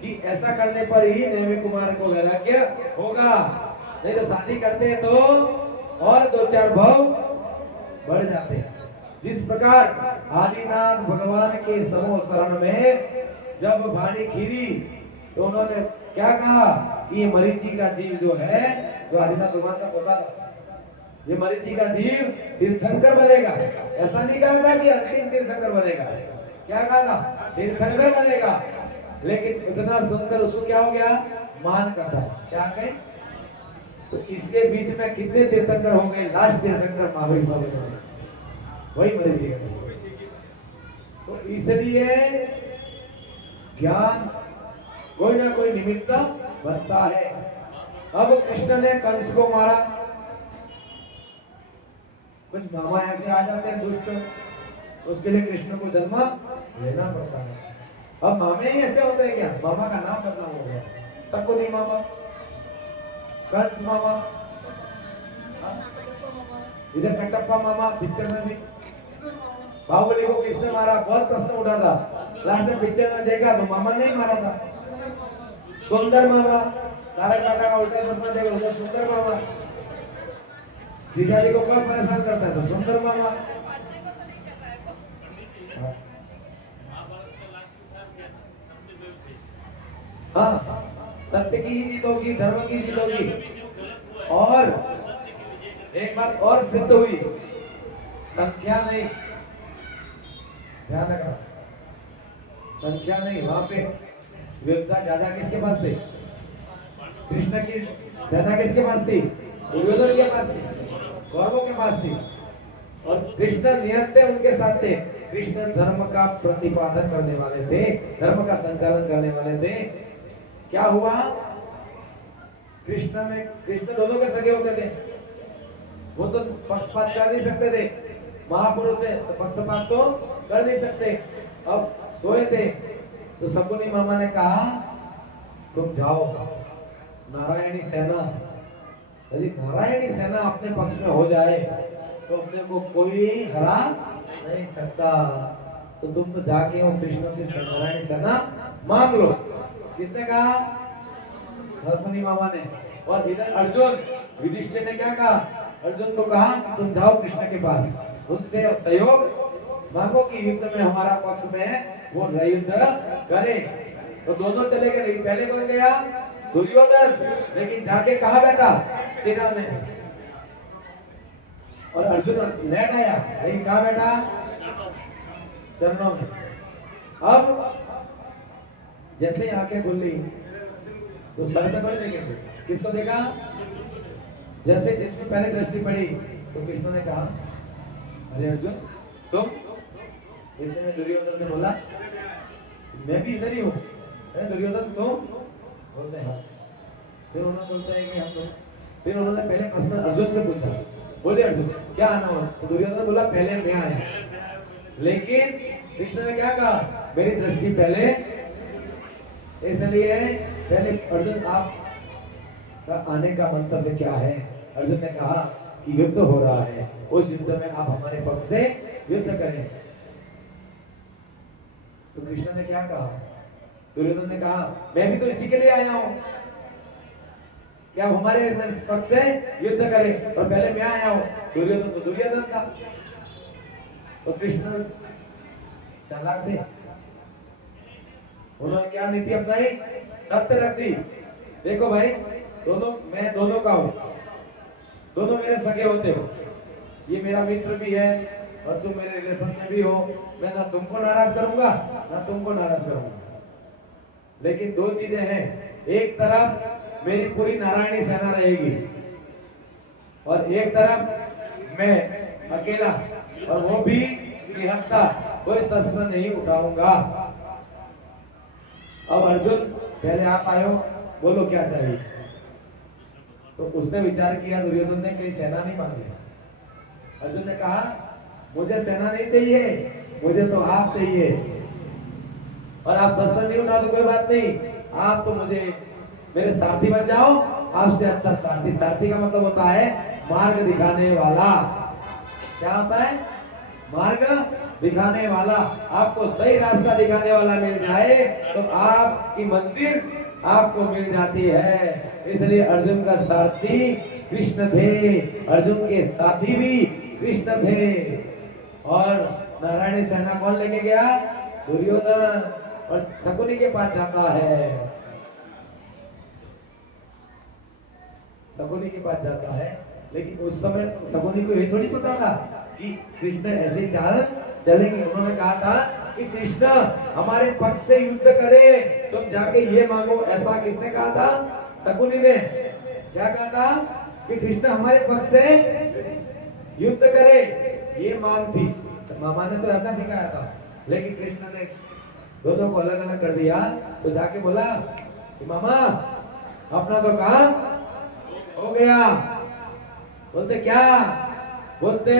कि ऐसा करने पर ही नेमी कुमार को वैराग्य होगा, नहीं तो शादी करते हैं तो और 2-4 भाव बढ़ जाते हैं। जिस प्रकार आदिनाथ भगवान के समूह शरण में जब वाणी खीरी तो उन्होंने क्या कहा कि ये मरीचि का जीव जो है, जो आदिनाथ भगवान का पोता था, ये मरीचि का जीव तीर्थंकर बनेगा। ऐसा नहीं कहा था कि अंतिम तीर्थंकर बनेगा, क्या कहा था, तीर्थंकर बनेगा। लेकिन इतना सुनकर उसको क्या हो गया, मान कसा। क्या कहे, तो इसके बीच में कितने तीर्थंकर हो गए, लास्ट तीर्थंकर महावीर स्वामी वही मरीचि का। तो इसलिए ज्ञान कोई ना कोई निमित्त बनता है। अब कृष्ण ने कंस को मारा, कुछ मामा ऐसे आ जाते हैं दुष्ट, उसके लिए कृष्ण को जन्म लेना पड़ता है। अब मामे ही ऐसे होते हैं क्या, मामा का नाम बदनाम हो गया, शकुनी मामा, कंस मामा, इधर कटप्पा मामा, पिक्चर में भी बाहुबली को किसने मारा, बहुत प्रश्न उठा था। लास्ट में पिक्चर में देखा तो मामा नहीं मारा था, सुंदर मामा, तारक काका का उल्टा चश्मा देखा, उधर सुंदर मामा, जीजाजी को कौन परेशान करता है, तो सुंदर मामा। हाँ, सत्य की ही जीत होगी, धर्म की जीत होगी। और एक बात और सिद्ध हुई, संख्या नहीं, ध्यान रखना, संख्या नहीं, वहां पे योद्धा ज्यादा किसके पास थे, कृष्ण की सेना किसके पास थी, दुर्योधन के पास थी, कौरवों के पास थी। और कृष्ण नियंत्रण उनके साथ थे। कृष्ण धर्म का प्रतिपादन करने वाले थे, धर्म का संचालन करने वाले थे। क्या हुआ, कृष्ण दोनों के सगे होते थे, वो तो पक्षपात कर नहीं सकते थे, महापुरुष है, पक्षपात तो कर नहीं सकते। अब सोए थे तो शकुनी मामा ने कहा तुम जाओ, नारायणी सेना यदि नारायणी सेना अपने पक्ष में हो जाए तो अपने को कोई हरा नहीं सकता। तो तुम तो जाके वो कृष्ण से नारायणी सेना मांग लो। किसने कहा? शकुनी मामा ने। और इधर अर्जुन, युधिष्ठिर ने क्या कहा? अर्जुन को कहा कि तुम जाओ कृष्ण के पास, उससे सहयोग मांगो कि युद्ध में हमारा पक्ष में है, वो युद्ध करे। तो दोनों चले गए। पहले कौन गया? दुर्योधन। लेकिन जाके कहा बैठा? सेना में। और अर्जुन लेट आया, लेकिन कहा बैठा? चरणों में। अब जैसे आंखें खुली तो सर से पड़े देखे। किसको देखा? जैसे जिसमें पहले दृष्टि पड़ी तो कृष्ण ने कहा, अरे अर्जुन तुम? इतने में दुर्योधन ने बोला, मैं भी इधर ही हूँ। अरे दुर्योधन तुम? बोलते हाँ। फिर उन्होंने बोलते हैं कि हम लोग। फिर उन्होंने पहले प्रश्न अर्जुन से पूछा, बोले अर्जुन क्या आना हुआ? तो दुर्योधन ने बोला पहले मैं आया। लेकिन कृष्ण ने क्या कहा? मेरी दृष्टि पहले। इसलिए पहले अर्जुन आप का आने का मंतव्य क्या है? अर्जुन ने कहा कि युद्ध हो रहा है, उस युद्ध में आप हमारे पक्ष से युद्ध करें। तो कृष्ण ने क्या कहा? दुर्योधन ने कहा मैं भी तो इसी के लिए आया हूं कि आप हमारे पक्ष से युद्ध करें, और पहले मैं आया हूं। दुर्योधन तो दुर्योधन था। तो कृष्ण चालाक थे, उन्होंने क्या नीति अपनाई? सत्य रख दी। देखो भाई, मैं दोनों का हूं, दोनों मेरे सगे होते हो, ये मेरा मित्र भी है और तुम मेरे रिलेशन में भी हो। मैं ना तुमको नाराज करूंगा ना तुमको नाराज करूंगा। लेकिन दो चीजें हैं, एक तरफ मेरी पूरी नारायणी सेना रहेगी और एक तरफ मैं अकेला, और वो भी निहत्था, कोई शस्त्र नहीं उठाऊंगा। अब अर्जुन पहले आप आए हो, बोलो क्या चाहिए? तो उसने विचार किया, दुर्योधन ने कहीं सेना नहीं मांगी। अर्जुन ने कहा मुझे सेना नहीं चाहिए, मुझे तो आप चाहिए। और आप शस्त्र नहीं उठा तो कोई बात नहीं, आप तो मुझे मेरे सारथी बन जाओ। आपसे अच्छा सारथी, सारथी का मतलब होता है मार्ग दिखाने वाला। क्या होता है? मार्ग दिखाने वाला। आपको सही रास्ता दिखाने वाला मिल जाए तो आपकी मंजिल आपको मिल जाती है। इसलिए अर्जुन का सारथी कृष्ण थे, अर्जुन के साथी भी कृष्ण थे। और नारायणी सेना कौन लेके गया? दुर्योधन। और शकुनी के पास जाता है, शकुनी के पास जाता है। लेकिन उस समय शकुनी को ये थोड़ी पता था कि कृष्ण ऐसे चाल चलेंगे। उन्होंने कहा था कि कृष्ण हमारे पक्ष से युद्ध करे, तुम जाके ये मांगो। ऐसा किसने कहा था? शकुनी ने। क्या कहा था? कि कृष्ण हमारे पक्ष से युद्ध करे, ये मांग थी। मामा ने तो ऐसा सिखाया था, लेकिन कृष्ण ने दोनों को अलग अलग कर दिया। तो जाके बोला कि मामा अपना तो काम हो गया। बोलते क्या? बोलते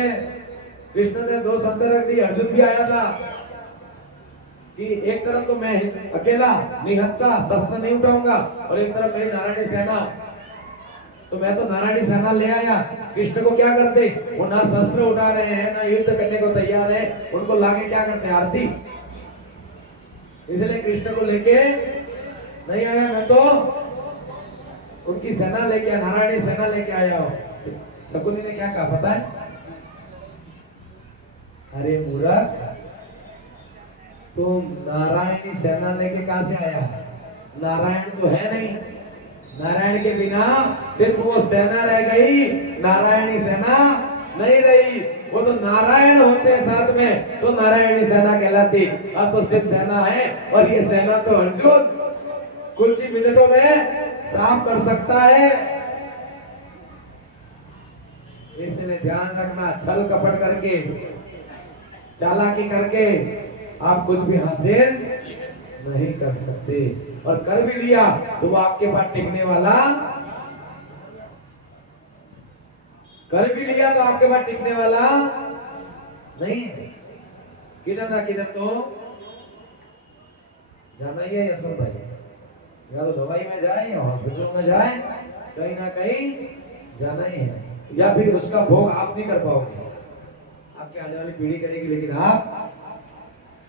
कृष्ण ने दो शब्द रख दी। अर्जुन भी आया था कि एक तरफ तो मैं अकेला निहत्था, शस्त्र नहीं उठाऊंगा, और एक तरफ मेरी नारायणी सेना। तो मैं तो नारायणी सेना ले आया। कृष्ण को क्या करते? वो ना शस्त्र उठा रहे हैं ना युद्ध करने को तैयार है, उनको लाके क्या करते हैं? आरती। इसलिए कृष्ण को लेके नहीं आया, मैं तो उनकी सेना लेके, नारायणी सेना लेके आया हूं। शकुनी ने क्या कहा पता है? अरे मूर्ख, तुम नारायणी सेना लेके कहां से आया? नारायण तो है नहीं, नारायण के बिना सिर्फ वो सेना रह गई, नारायणी सेना नहीं रही। वो तो नारायण होते हैं साथ में तो नारायणी सेना कहलाती। अब तो सिर्फ सेना है, और ये सेना तो अर्जुन कुछ ही मिनटों में साफ कर सकता है। इसलिए ध्यान रखना, छल कपट करके, चालाकी करके आप कुछ भी हासिल नहीं कर सकते। और कर भी लिया तो वो आपके पास टिकने वाला, कर भी लिया तो आपके पास टिकने वाला नहीं है। किधर ना किधर तो जाना ही है यशवंत भाई, या तो दवाई में जाए या हॉस्पिटल में जाए, कहीं ना कहीं जाना ही है, या फिर उसका भोग आप नहीं कर पाओगे, आपके आने वाली पीढ़ी करेगी। लेकिन आप,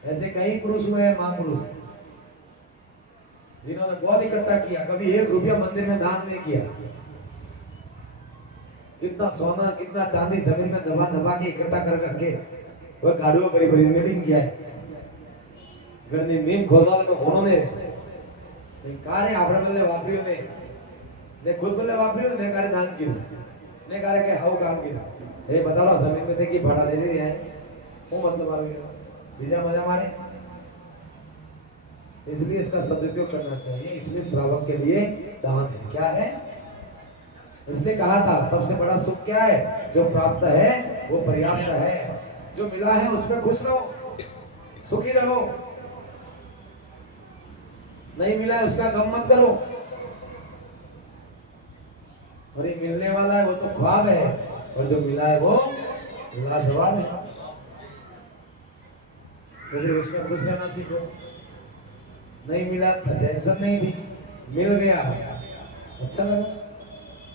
ऐसे कई पुरुष हुए हैं, महापुरुष, जिन्होंने बहुत इकट्ठा किया, कभी 1 रुपया मंदिर में दान नहीं किया। कितना सोना कितना चांदी जमीन में दबा दबा के इकट्ठा कर करके वह गाड़ियों बड़ी बड़ी मीटिंग किया है। ઘરની નીમ ખોદવા તો ઘણો ને કારે આપણે બદલે વાપર્યું નહીં, ને ખુદ બદલે વાપર્યું ને કારે દાન કર્યું, ને કારે કે આવું કામ કર્યું। એ બતાડો જમીન में की भाड़ा ले रही है, वो मतलब आ गया बीजा मजा मारे। इसलिए इसका सदुपयोग करना चाहिए। इसलिए श्रावक के लिए दान क्या है, इसलिए कहा था सबसे बड़ा सुख क्या है, जो प्राप्त है वो पर्याप्त है, जो मिला है उसमें खुश रहो, सुखी रहो, नहीं मिला है उसका गम मत करो। और ये मिलने वाला है वो तो ख्वाब है, और जो मिला है वो लाजवाब है। तो फिर उसमें खुश रहना सीखो। नहीं मिला तो टेंशन नहीं थी, मिल गया अच्छा लगा,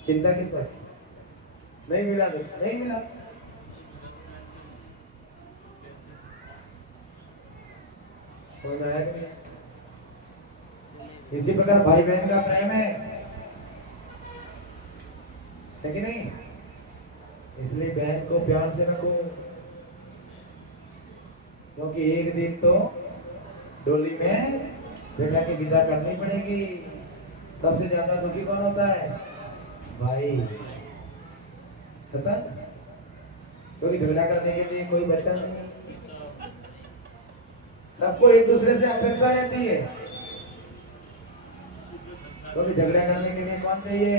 चिंता की बात नहीं मिला तो नहीं मिला। कोई नया नहीं। इसी प्रकार भाई बहन का प्रेम है कि नहीं, इसलिए बहन को प्यार से रखो, क्योंकि एक दिन तो डोली में बेटा की विदा करनी पड़ेगी। सबसे ज्यादा दुखी कौन होता है, भाई, पता, क्योंकि झगड़ा करने के लिए कोई बच्चा नहीं, सबको एक दूसरे से अपेक्षा रहती है। क्योंकि झगड़ा करने के लिए कौन चाहिए,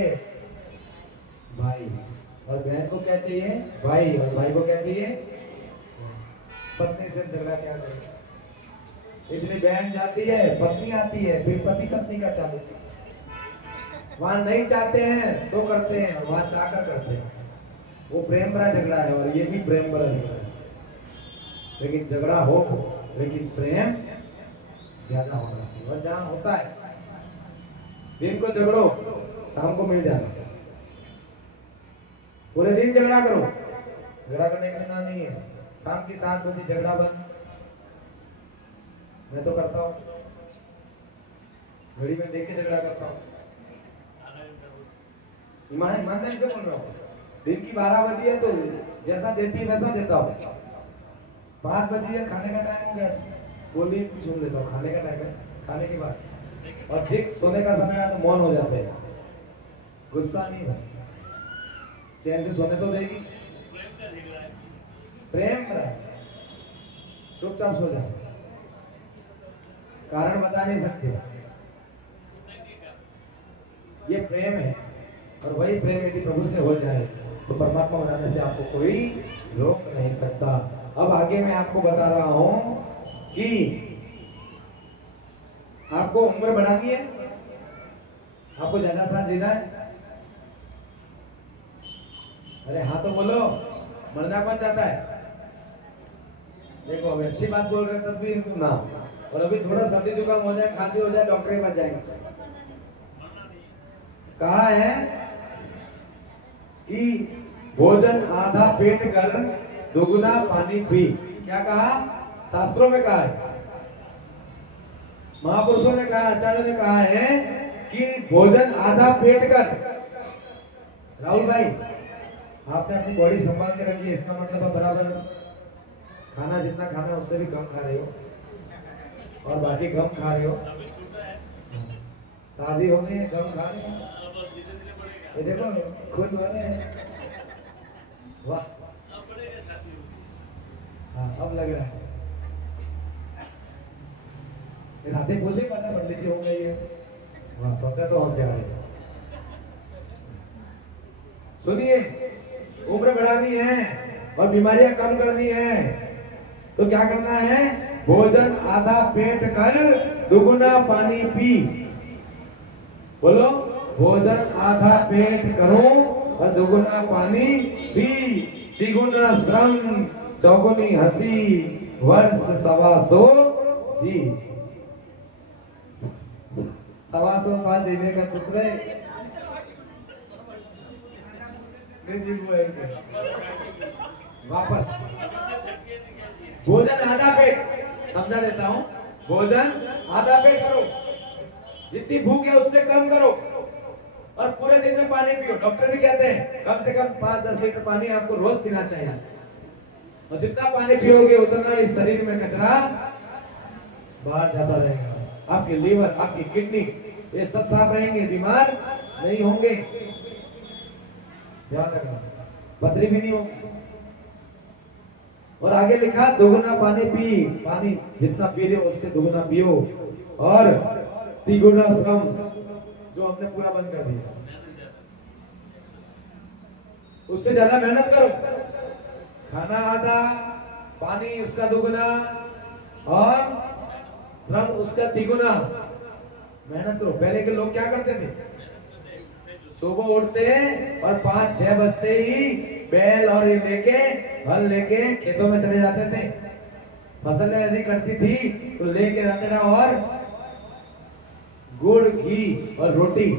भाई, और बहन को क्या चाहिए, भाई, और भाई को क्या चाहिए, पत्नी से झगड़ा क्या करेगा। इसलिए बहन जाती है, पत्नी आती है, फिर पति पत्नी का चालू। वहां नहीं चाहते हैं तो करते हैं, वहां चाहकर करते हैं। वो प्रेम भरा झगड़ा है, और ये भी प्रेम भरा झगड़ा है। लेकिन झगड़ा हो, लेकिन प्रेम ज्यादा होना चाहिए। और जहां होता है दिन को झगड़ो, शाम को मिल जाना, पूरे दिन झगड़ा करो, झगड़ा करने का नहीं है। शाम की 7 बजे झगड़ा बंद, मैं तो करता हूँ, घड़ी में देख के झगड़ा करता हूँ। ईमानदारी से बोल रहा हूँ। दिन की 12 बजी है तो जैसा देती है वैसा देता हूँ। 5 बजी है, खाने का टाइम हो गया, बोली सुन लेता हूँ, खाने का टाइम है, खाने के बाद। और ठीक सोने का समय आया तो मौन हो जाते हैं, गुस्सा नहीं है, चैन से सोने तो देगी, प्रेम करा, चुपचाप सो जाए, कारण बता नहीं सकते, ये प्रेम है। और वही प्रेम यदि प्रभु से हो जाए तो परमात्मा बनाने से आपको कोई रोक नहीं सकता। अब आगे मैं आपको बता रहा हूं कि आपको उम्र बढ़ानी है, आपको ज्यादा साल जीना है। अरे हाँ तो बोलो, मरना कौन चाहता है। देखो अभी अच्छी बात बोल रहे तब भी इनको ना, और अभी थोड़ा सर्दी जुकाम हो जाए, खांसी हो जाए, डॉक्टर के पास जाएंगे। कहा है कि भोजन आधा पेट कर, दुगुना पानी पी। क्या कहा, शास्त्रों में कहा है, महापुरुषों ने कहा, आचार्यों ने कहा है कि भोजन आधा पेट कर। राहुल भाई, आपने अपनी बॉडी संभाल के रखी है, इसका मतलब आप बराबर खाना जितना खाना है उससे भी कम खा रहे हो, और बाकी कम खा रहे हो। शादी हो गई है, कम खा रहे हो, ये देखो खुश हो रहे हैं, वाह, हाँ अब लग रहा है। राधे पूछे पता पंडित जी हो गई है, वाह पता तो हमसे आ रहे। सुनिए, उम्र बढ़ानी है और बीमारियां कम करनी है तो क्या करना है, भोजन आधा पेट कर, दुगुना पानी पी। बोलो, भोजन आधा पेट करो और दुगुना पानी पी। तिगुना श्रम, चौगुनी हंसी, वर्ष 125 जी। 125 साल जीने का सूत्र है। नहीं जी वो है वापस भोजन आधा पेट, समझा देता हूँ, भोजन आधा पेट करो, जितनी भूख है उससे कम करो, और पूरे दिन में पानी पियो। डॉक्टर भी कहते हैं कम से कम 5-10 लीटर पानी आपको रोज पीना चाहिए, और जितना पानी पियोगे उतना इस शरीर में कचरा बाहर जाता रहेगा। आपके लीवर, आपकी किडनी, ये सब साफ रहेंगे, बीमार नहीं होंगे, ध्यान रखना, पथरी भी नहीं होगी। और आगे लिखा दोगुना पानी पी, पानी जितना पी रहे हो उससे दोगुना पियो, और तिगुना श्रम, जो हमने पूरा बंद कर दिया उससे ज्यादा मेहनत करो। खाना आधा, पानी उसका दोगुना, और श्रम उसका तिगुना, मेहनत करो। पहले के लोग क्या करते थे, सुबह उठते और 5-6 बजते ही बैल और ये लेके, हल लेके खेतों में चले जाते थे। फसल यदि कटती थी तो लेके जाते थे, और गुड़, घी और रोटी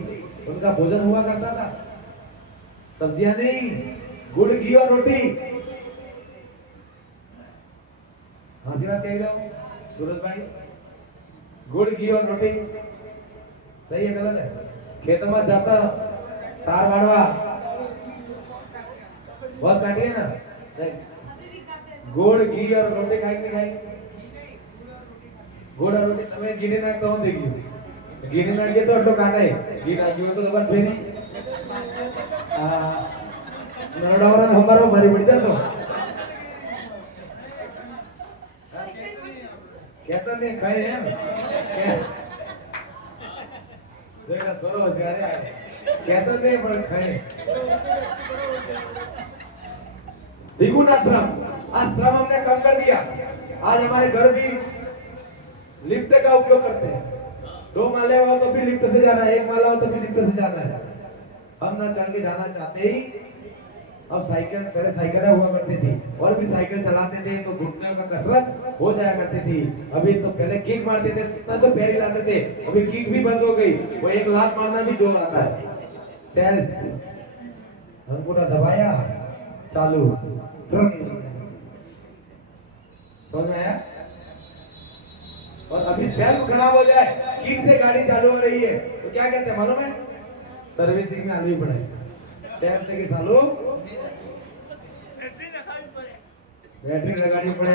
उनका भोजन हुआ करता था, सब्जियां नहीं, गुड़, घी और रोटी। हंसी बात कह रहा हूँ सूरज भाई, गुड़, घी और रोटी सही है गलत है? खेतों में जाता सार बाड़वा बहुत काटिए ना, गुड़, घी और रोटी खाई खाई, गुड़ और रोटी तुम्हें गिने ना कौन देगी, गिने ना के तो अड्डो काटा है, गिना क्यों तो दबन फेरी नरडावरा हमारा मारी पड़ जातो, कहता नहीं खाए हैं देखा सोरो होशियार है, कहता नहीं पर खाए। द्विगुना श्रम, आज श्रम हमने कम कर दिया। आज हमारे घर भी लिफ्ट का उपयोग करते हैं, 2 माले हो तो भी लिफ्ट से जाना है, 1 माला हो तो भी लिफ्ट से जाना है। हम ना चल के जाना चाहते ही, अब साइकिल, पहले साइकिल हुआ करती थी, और भी साइकिल चलाते थे तो घुटने का कसरत हो जाया करती थी। अभी तो पहले किक मारते थे कितना तो पैर हिलाते थे, अभी किक भी बंद हो गई, वो 1 लात मारना भी जोर आता है। सेल्फ अंगूठा दबाया, चालू, समझ में आया? और अभी सेल्फ खराब हो जाए, किक से गाड़ी चालू हो रही है तो क्या कहते हैं मालूम है? सर्विसिंग में आनी पड़े, सेल्फ लेके चालू, बैटरी लगानी पड़े,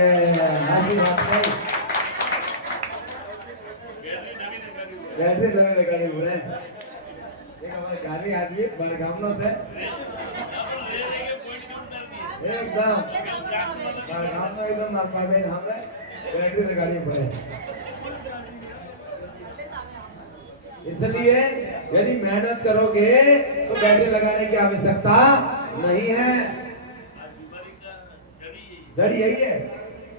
बैटरी लगानी पड़े। एक हमारे गाड़ी आती है बड़गामलों से, एकदम बड़गामलों एकदम नापाबे हमने बैटरी लगानी पड़े। इसलिए यदि मेहनत करोगे तो बैटरी लगाने की आवश्यकता नहीं है, जड़ी यही है।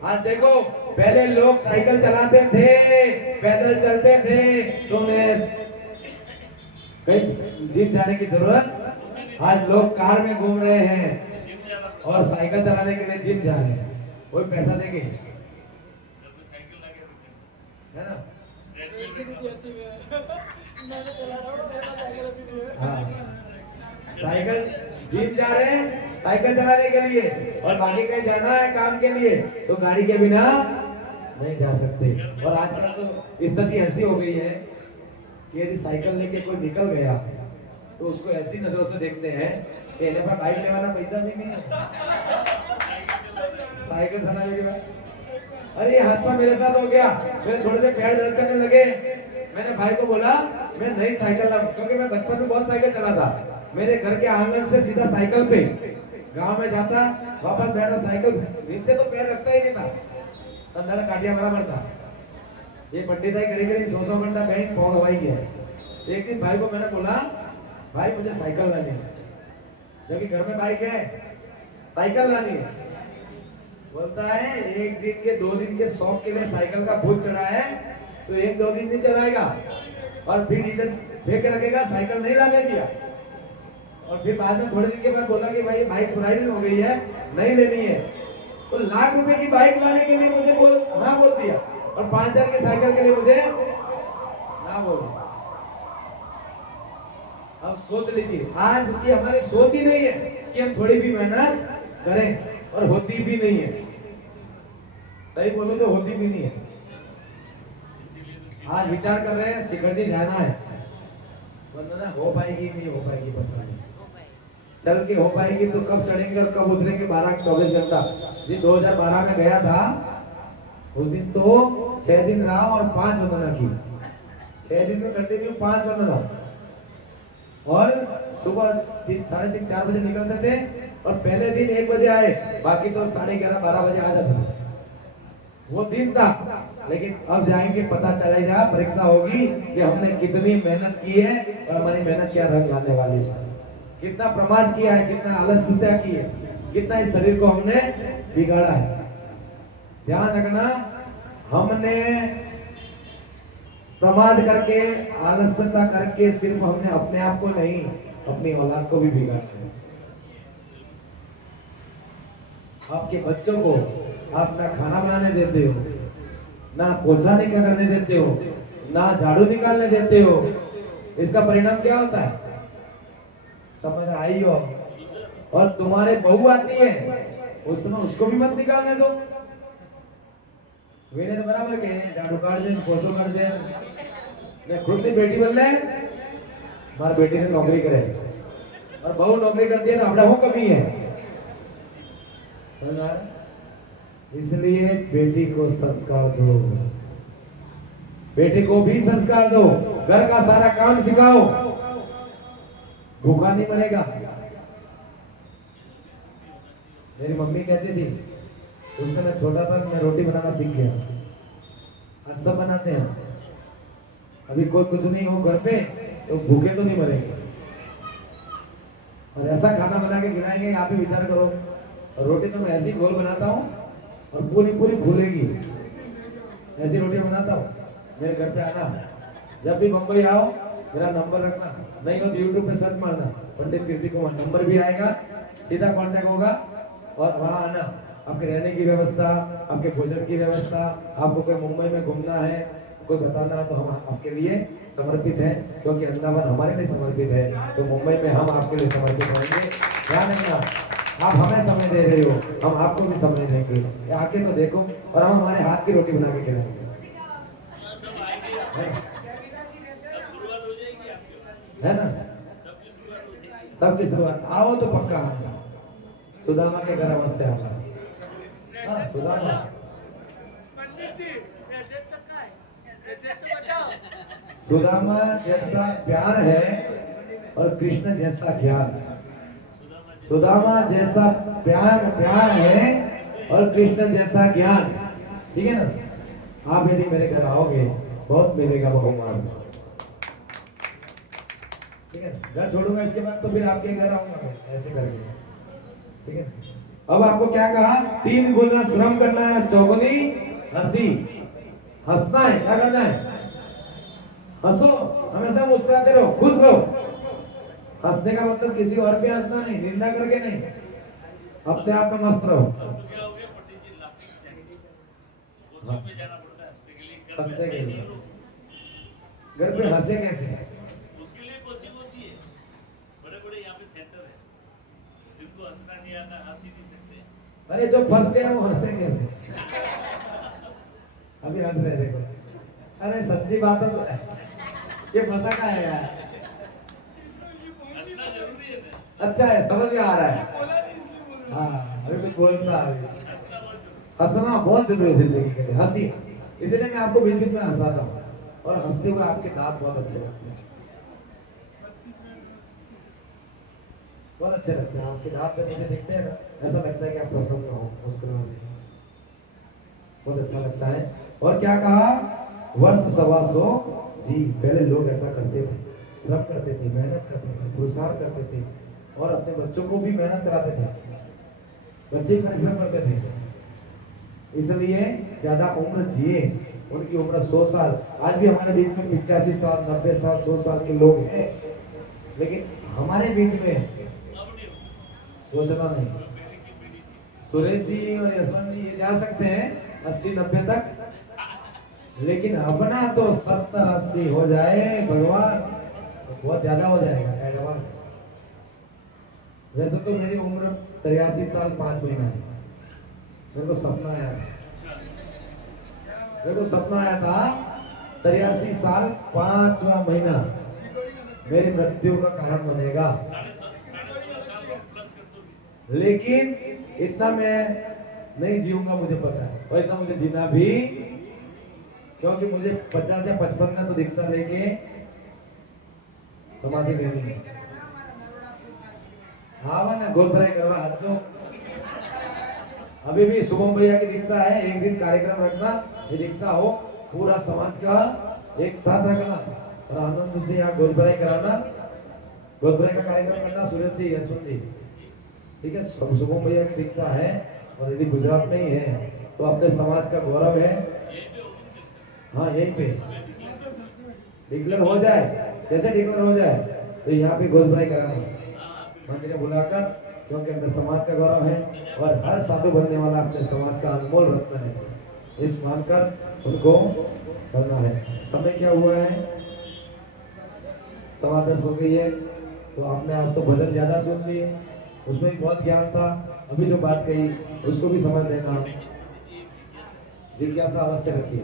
आज देखो पहले लोग साइकिल चलाते थे, पैदल चलते थे, तो उन्हें कहीं जिम जाने की जरूरत, आज लोग कार में घूम रहे हैं और साइकिल चलाने के लिए जिम जा रहे हैं, कोई पैसा देंगे है ना? हाँ, साइकिल जिम जा रहे हैं साइकिल चलाने के लिए, और बाकी कहीं जाना है काम के लिए तो गाड़ी के बिना नहीं जा सकते। और आजकल तो स्थिति ऐसी हो गई है कि यदि साइकिल लेके कोई निकल गया तो उसको ऐसी नजरों से देखते हैं कि इन्हें पर बाइक लेवाना पैसा भी नहीं है, साइकिल चलाने के बाद। अरे ये हादसा मेरे साथ हो गया, मेरे थोड़े से पैर दर्द करने लगे, मैंने भाई को बोला मैं नई साइकिल लाऊं, क्योंकि मैं बचपन में बहुत साइकिल चलाता, मेरे घर के आंगन से सीधा साइकिल पे गांव में जाता, वापस बैठा, साइकिल नीचे तो पैर रखता ही नहीं था, अंदर काटिया बराबर था। ये पंडित आई करीब 100 घंटा बैंक पौड़ हवाई गया। एक दिन भाई को मैंने बोला भाई मुझे साइकिल लानी है, जबकि घर में बाइक है, साइकिल लानी है। बोलता है 1 दिन के 2 दिन के शौक के लिए साइकिल का भूत चढ़ा है तो 1-2 दिन नहीं चलाएगा, और फिर इधर फेंक रखेगा, साइकिल नहीं लाने दिया। और फिर बाद में थोड़े दिन के बाद बोला कि भाई बाइक पुरानी हो गई है, नहीं लेनी है, तो लाख रुपए की बाइक लाने के लिए मुझे हाँ बोल दिया, और 5000 के साइकिल के लिए मुझे ना बोल दिया। अब सोच लीजिए, आज की हमारी सोच ही नहीं है कि हम थोड़ी भी मेहनत करें, और होती भी नहीं है। सही बोलो तो होती भी नहीं है। आज विचार कर रहे हैं शिखर जी जाना है, वंदना हो पाएगी नहीं हो पाएगी पता नहीं, चल के हो पाएगी तो कब चढ़ेंगे और कब उतरेंगे 12-24 घंटा। जी 2012 में गया था, उस दिन तो 6 दिन रहा और 5 वंदना की। 6 दिन में कंटिन्यू 5 वंदना, और सुबह 3-4 बजे निकलते थे, और पहले दिन 1 बजे आए, बाकी तो 11:30-12 बजे आ जाते थे। वो दिन था। लेकिन अब जाएंगे पता चलेगा, परीक्षा होगी कि हमने कितनी मेहनत की है और हमारी मेहनत क्या रंग लाने वाली है, कितना प्रमाद किया है, कितना आलस्यता की है, कितना इस शरीर को हमने बिगाड़ा है। ध्यान रखना, हमने प्रमाद करके, आलस्यता करके सिर्फ हमने अपने आप को नहीं, अपनी औलाद को भी बिगाड़ा है। आपके बच्चों को आप ना खाना बनाने देते हो, ना पोछा नहीं करने देते हो, ना झाड़ू निकालने देते हो। इसका परिणाम क्या होता है? समझ आई हो? और तुम्हारे बहू आती है, उसमें उसको भी मत निकालने दो। वे तो बराबर के झाड़ू काट दे, पोछो कर दे। मैं खुद की बेटी बोल रहे, हमारी बेटी ने नौकरी करे और बहू नौकरी करती है, तो अपना वो कमी है। इसलिए बेटी को संस्कार दो, बेटे को भी संस्कार दो, घर का सारा काम सिखाओ, भूखा नहीं मरेगा। मेरी मम्मी कहती थी, उसमें मैं छोटा था, मैं रोटी बनाना सीख गया। आज सब बनाते हैं, अभी कोई कुछ नहीं हो घर पे तो भूखे तो नहीं मरेंगे। और ऐसा खाना बना के खिलाएंगे, आप ही विचार करो। रोटी तो मैं ऐसी गोल बनाता हूँ और पूरी पूरी फूलेगी, ऐसी रोटी बनाता हूँ। मेरे घर पे आना, जब भी मुंबई आओ मेरा नंबर रखना, नहीं हो तो यूट्यूब पे सर्च मारना, पंडित कीर्ति कुमार, नंबर भी आएगा, सीधा कांटेक्ट होगा, और वहाँ आना। आपके रहने की व्यवस्था, आपके भोजन की व्यवस्था, आपको कोई मुंबई में घूमना है, कोई बताना है, तो हम आपके लिए समर्पित है, क्योंकि अंदावन हमारे लिए समर्पित है, तो मुंबई में हम आपके लिए समर्पित होंगे। ध्यान रखना, आप हमें समय दे रहे हो, हम आपको भी समय देंगे। आके तो देखो, और हम हमारे हाथ की रोटी बना के खिलाएंगे, है ना? सबकी शुरुआत आओ तो पक्का आना। सुदामा के घर अवश्य आना। हाँ, सुदामा सुदामा जैसा प्यार है और कृष्ण जैसा ज्ञान। सुदामा जैसा प्यार है और कृष्ण जैसा ज्ञान। ठीक है ना? आप यदि मेरे घर आओगे, बहुत मिलेगा बहुमान। ठीक है, घर छोड़ूंगा इसके बाद तो फिर आपके घर आऊंगा ऐसे करके। ठीक है, अब आपको क्या कहा? 3 गुना श्रम करना है, चौगुनी हंसी। हंसना है, क्या करना है? हंसो, हमेशा मुस्कुराते रहो, खुश रहो। हंसने का मतलब किसी और पे हंसना नहीं, निंदा करके नहीं, अपने आप में मस्त रहो। हंसने के लिए घर पे हंसे कैसे? उसके लिए कोचिंग होती है, बड़े बड़े यहाँ पे सेंटर है, जिनको हंसना नहीं आता, हंस ही नहीं सकते। अरे जो फंस गए वो हंसे कैसे? अभी हंस रहे देखो। अरे सच्ची बात है, ये फंसा का है यार। हंसना जरूरी है ना। अच्छा है, समझ में आ रहा है। हाँ, अभी कुछ बोलता है। हंसना बहुत जरूरी है जिंदगी के लिए, हंसी। इसलिए मैं आपको बीच बीच में हंसाता हूँ, और हंसते हुए आपके दांत बहुत अच्छे लगते हैं, बहुत अच्छे लगते हैं आपके दांत जब मुझे दिखते हैं ना, ऐसा लगता है कि आप प्रसन्न हो, मुस्कुरा रहे, बहुत अच्छा लगता है। और क्या कहा? वर्ष 125 जी पहले लोग ऐसा करते थे, श्रम करते थे, मेहनत करते थे, पुरुषार्थ करते थे, और अपने बच्चों को भी मेहनत कराते थे, बच्चे परिश्रम करते थे, इसलिए ज्यादा उम्र जिए। उनकी उम्र 100 साल। आज भी हमारे बीच में 85 साल, 90 साल, 100 साल के लोग हैं, लेकिन हमारे बीच में सोचना नहीं। सुरेश जी और यशवंत जी ये जा सकते हैं 80-90 तक, लेकिन अपना तो 70-80 हो जाए भगवान, तो बहुत ज्यादा हो जाएगा एडवांस। वैसे तो मेरी उम्र 83 साल 5 महीना है। मेरे को सपना आया था, मेरे को सपना आया था 83 साल 5वां महीना मेरी मृत्यु का कारण बनेगा। साढ़े 16 साल को प्लस कर दोगे। लेकिन इतना मैं नहीं जीऊंगा, मुझे पता है, और इतना मुझे जीना भी, क्योंकि मुझे 50 या 55 में तो दीक्षा लेके समाधि लेनी है। हाँ ना, गोलभराई करवा हाथ दो। अभी भी शुभम भैया की दीक्षा है, एक दिन कार्यक्रम रखना, ये दीक्षा हो पूरा समाज का एक साथ रखना और आनंद से यहाँ गोलभराई कराना, गोलभराई का कार्यक्रम करना। सूरज जी, यशवंत जी, ठीक है। शुभम भैया की दीक्षा है और यदि गुजरात में ही है तो अपने समाज का गौरव है। हाँ, यहीं पे डिक्लेयर हो जाए, जैसे डिक्लेयर हो जाए तो यहाँ पे गोलभराई कराना मंदिर में बुलाकर, क्योंकि अपने समाज का गौरव है और हर साधु बनने वाला अपने समाज का अनमोल रत्न है, इस मानकर उनको करना है। समय क्या हुआ है? 10:15 हो गई है। तो आपने आज तो भजन ज्यादा सुन लिए, उसमें भी बहुत ज्ञान था। अभी जो बात कही उसको भी समझ लेना, जिज्ञासा अवश्य रखिए।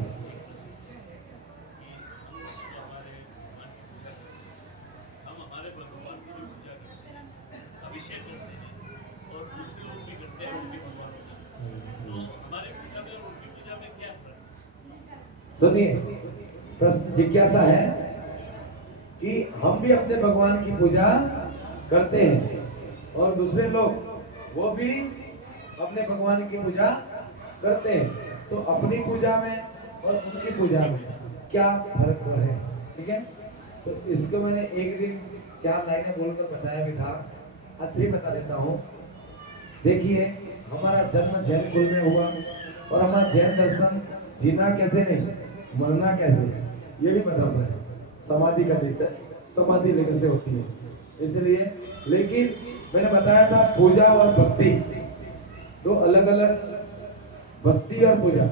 हम हमारे भगवान की भी पूजा करते हैं, अभिषेक करते हैं और दूसरे लोग भी करते हैं उनके भगवान का। तो हमारे पूजा में और उनकी पूजा में क्या फर्क है? सुनिए, प्रश्न जिज्ञासा है कि हम भी अपने भगवान की पूजा करते हैं और दूसरे लोग वो भी अपने भगवान की पूजा करते हैं, तो अपनी पूजा में और उनकी पूजा में क्या फर्क है? ठीक है, तो इसको मैंने एक दिन 4 लाइनें बोलकर बताया भी था, आज भी बता देता हूँ। देखिए, हमारा जन्म जैन कुल में हुआ और हमारा जैन दर्शन जीना कैसे नहीं, मरना कैसे, ये भी बताता है। समाधि का लेकर, समाधि लेकर से होती है, इसलिए। लेकिन मैंने बताया था पूजा और भक्ति तो अलग अलग। भक्ति और पूजा,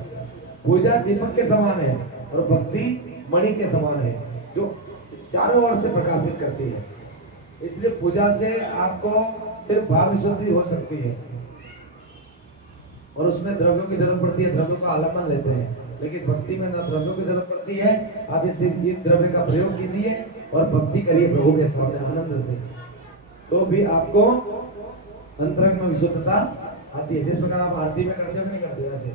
पूजा दीपक के समान है और भक्ति मणि के समान है, जो चारों ओर से प्रकाशित करती है। इसलिए पूजा से आपको सिर्फ भाव विशुद्धि हो सकती है और उसमें द्रव्यों की जरूरत पड़ती है, द्रव्यों का आलम्बन लेते हैं। लेकिन भक्ति में न द्रव्यों की जरूरत पड़ती है, आप इस द्रव्य का प्रयोग कीजिए और भक्ति करिए प्रभु के सामने आनंद से, तो भी आपको अंतरंग में विशुद्धता आती है। जिस प्रकार आप आरती में करते हो नहीं करते वैसे।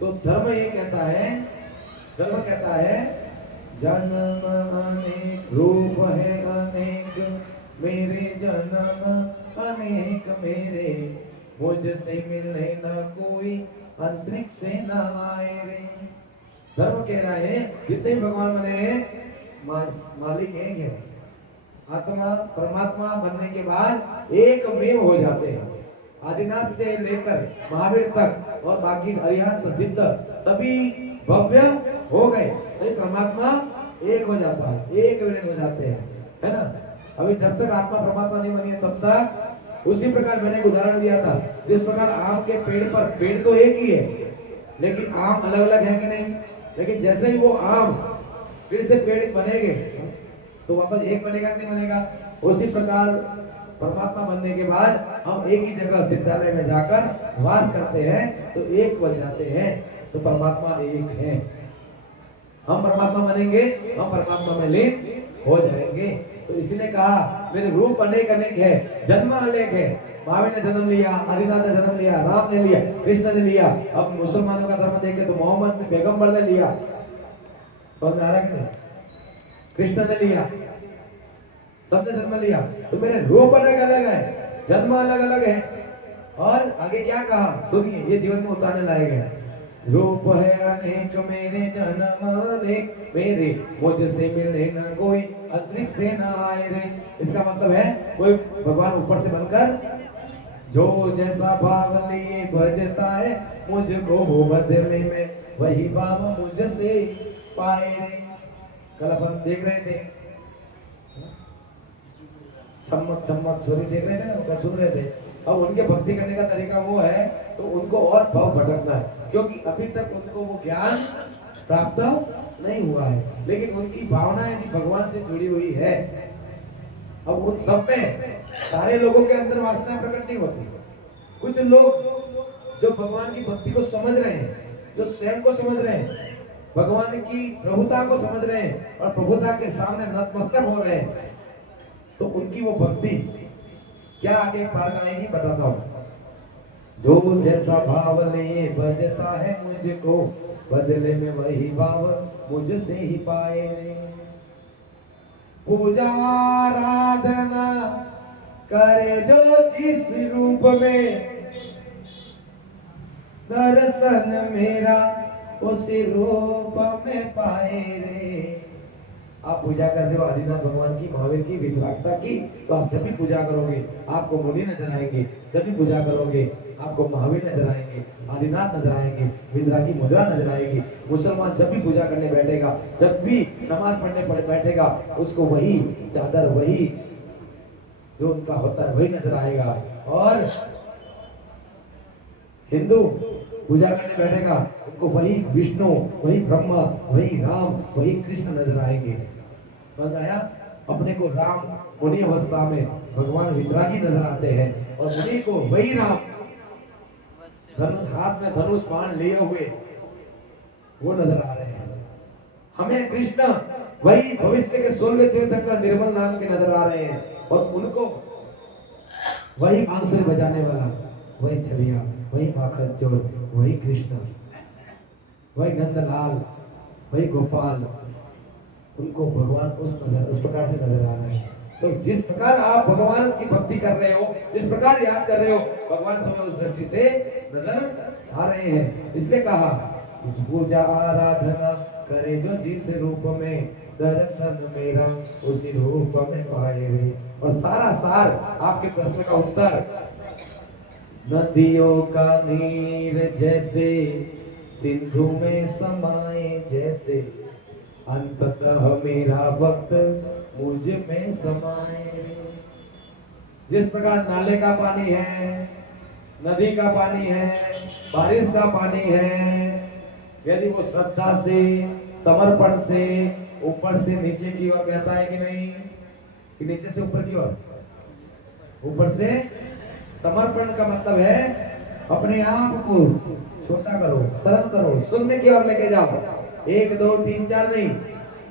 तो धर्म ये कहता है, धर्म कहता है जन्म अनेक, रूप है अनेक, मेरे जन्म अनेक मेरे, मुझसे मिले न कोई, अंतरिक्ष से न आए रे। धर्म कह रहा है जितने भी भगवान बने हैं मालिक एक है। आत्मा परमात्मा बनने के बाद एक मेव हो जाते हैं। आदिनाथ से लेकर महावीर तक और बाकी अरिहंत सिद्ध सभी भव्य हो गए, तो परमात्मा एक हो जाता है, एक विलीन हो जाते हैं, है ना। अभी जब तक आत्मा परमात्मा नहीं बनी है तब तक उसी प्रकार मैंने एक उदाहरण दिया था, जिस प्रकार आम के पेड़ पर, पेड़ तो एक ही है लेकिन आम अलग अलग है कि नहीं, लेकिन जैसे ही वो आम फिर से पेड़ बनेंगे तो वापस एक बनेगा कि नहीं बनेगा। उसी प्रकार परमात्मा बनने के बाद हम एक ही जगह सिद्धालय में जाकर वास करते हैं तो एक बन जाते हैं, तो परमात्मा एक है। हम परमात्मा बनेंगे, हम परमात्मा में लीन हो जाएंगे। तो इसीने कहा मेरे रूप अनेक अनेक है, जन्म अनेक है। महावीर ने जन्म लिया, आदिनाथ ने जन्म लिया, राम ने लिया, कृष्ण ने लिया। अब मुसलमानों का धर्म देखे तो मोहम्मद ने, पैगंबर ने लिया, समझ आ रहा है? कृष्ण ने लिया, सबने जन्म लिया। तो मेरे रूप अलग अलग है, जन्म अलग अलग है। और आगे क्या कहा सुनिए, ये जीवन में उतारने लायक है। रूप है अनेक मेरे जन्म अनेक मेरे, मुझसे मिले न कोई, अंतरिक्ष से न आए रे। इसका मतलब है कोई भगवान ऊपर से बनकर जो जैसा भाव लिए भजता है, मुझको वो बदले में वही भाव मुझसे पाए रे। कल अपन देख रहे थे चमक चमक छोरी देख रहे थे, उनका सुन रहे थे। अब उनके भक्ति करने का तरीका वो है तो उनको और भाव भटकना है, क्योंकि अभी तक उनको वो ज्ञान प्राप्त नहीं हुआ है। लेकिन उनकी भावना यदि भगवान से जुड़ी हुई है अब उन सब में सारे लोगों के अंदर वासना प्रकट नहीं होती। कुछ लोग जो भगवान की भक्ति को समझ रहे हैं, जो स्वयं को समझ रहे हैं, भगवान की प्रभुता को समझ रहे हैं और प्रभुता के सामने नतमस्तक हो रहे हैं, तो उनकी वो भक्ति क्या आगे पार आएगी बताता हूँ। जो जैसा भाव ले बजता है मुझको, बदले में वही भाव मुझसे ही पाए। पूजा आराधना करे जो जिस रूप में, दर्शन मेरा उसी रूप में पाए रे। आप पूजा कर रहे हो आदिनाथ भगवान की, महावीर की, वितरागता की, तो आप जब भी पूजा करोगे आपको मुनि नजर आएंगे, जब भी पूजा करोगे आपको महावीर नजर आएंगे, आदिनाथ नजर आएंगे, वितरागी मुद्रा नजर आएगी। मुसलमान जब भी पूजा करने बैठेगा, जब भी नमाज पढ़ने बैठेगा, उसको वही चादर, वही जो उनका होता है वही नजर आएगा। और हिंदू पूजा करने बैठेगा, उनको वही विष्णु, वही ब्रह्मा, वही राम, वही कृष्ण नजर आएंगे। समझ आया? अपने को राम मुनि अवस्था में भगवान वितरागी नजर आते हैं और मुनि को वही राम धनुष हाथ में धनुष बाण लिए हुए वो नजर आ रहे हैं। हमें कृष्ण वही भविष्य के 16 तीर्थंकर निर्मल नाम के नजर आ रहे हैं और उनको वही बांसुरी बजाने वाला, वही छलिया, वही माखन चोर, वही कृष्ण, वही नंदलाल, वही गोपाल, उनको भगवान उस प्रकार से नजर आ रहे हैं। तो जिस प्रकार आप भगवान की भक्ति कर रहे हो, जिस प्रकार याद कर रहे हो, भगवान तुम्हें उस दृष्टि से नजर आ रहे हैं। इसलिए कहा पूजा आराधना करे जो जिस रूप में, दर्शन मेरा उसी रूप में पाए रे। और सारा सार आपके प्रश्न का उत्तर, नदियों का नीर जैसे सिंधु में समाए जैसे, अंततः मेरा भक्त मुझ में समाए। जिस प्रकार नाले का पानी है, नदी का पानी है, बारिश का पानी है, यदि वो श्रद्धा से, समर्पण से ऊपर से नीचे की ओर बहता है कि नहीं, कि नीचे से ऊपर की ओर? ऊपर से समर्पण का मतलब है अपने आप को छोटा करो, सरल करो, शून्य की ओर लेके जाओ। 1 2 3 4 नहीं,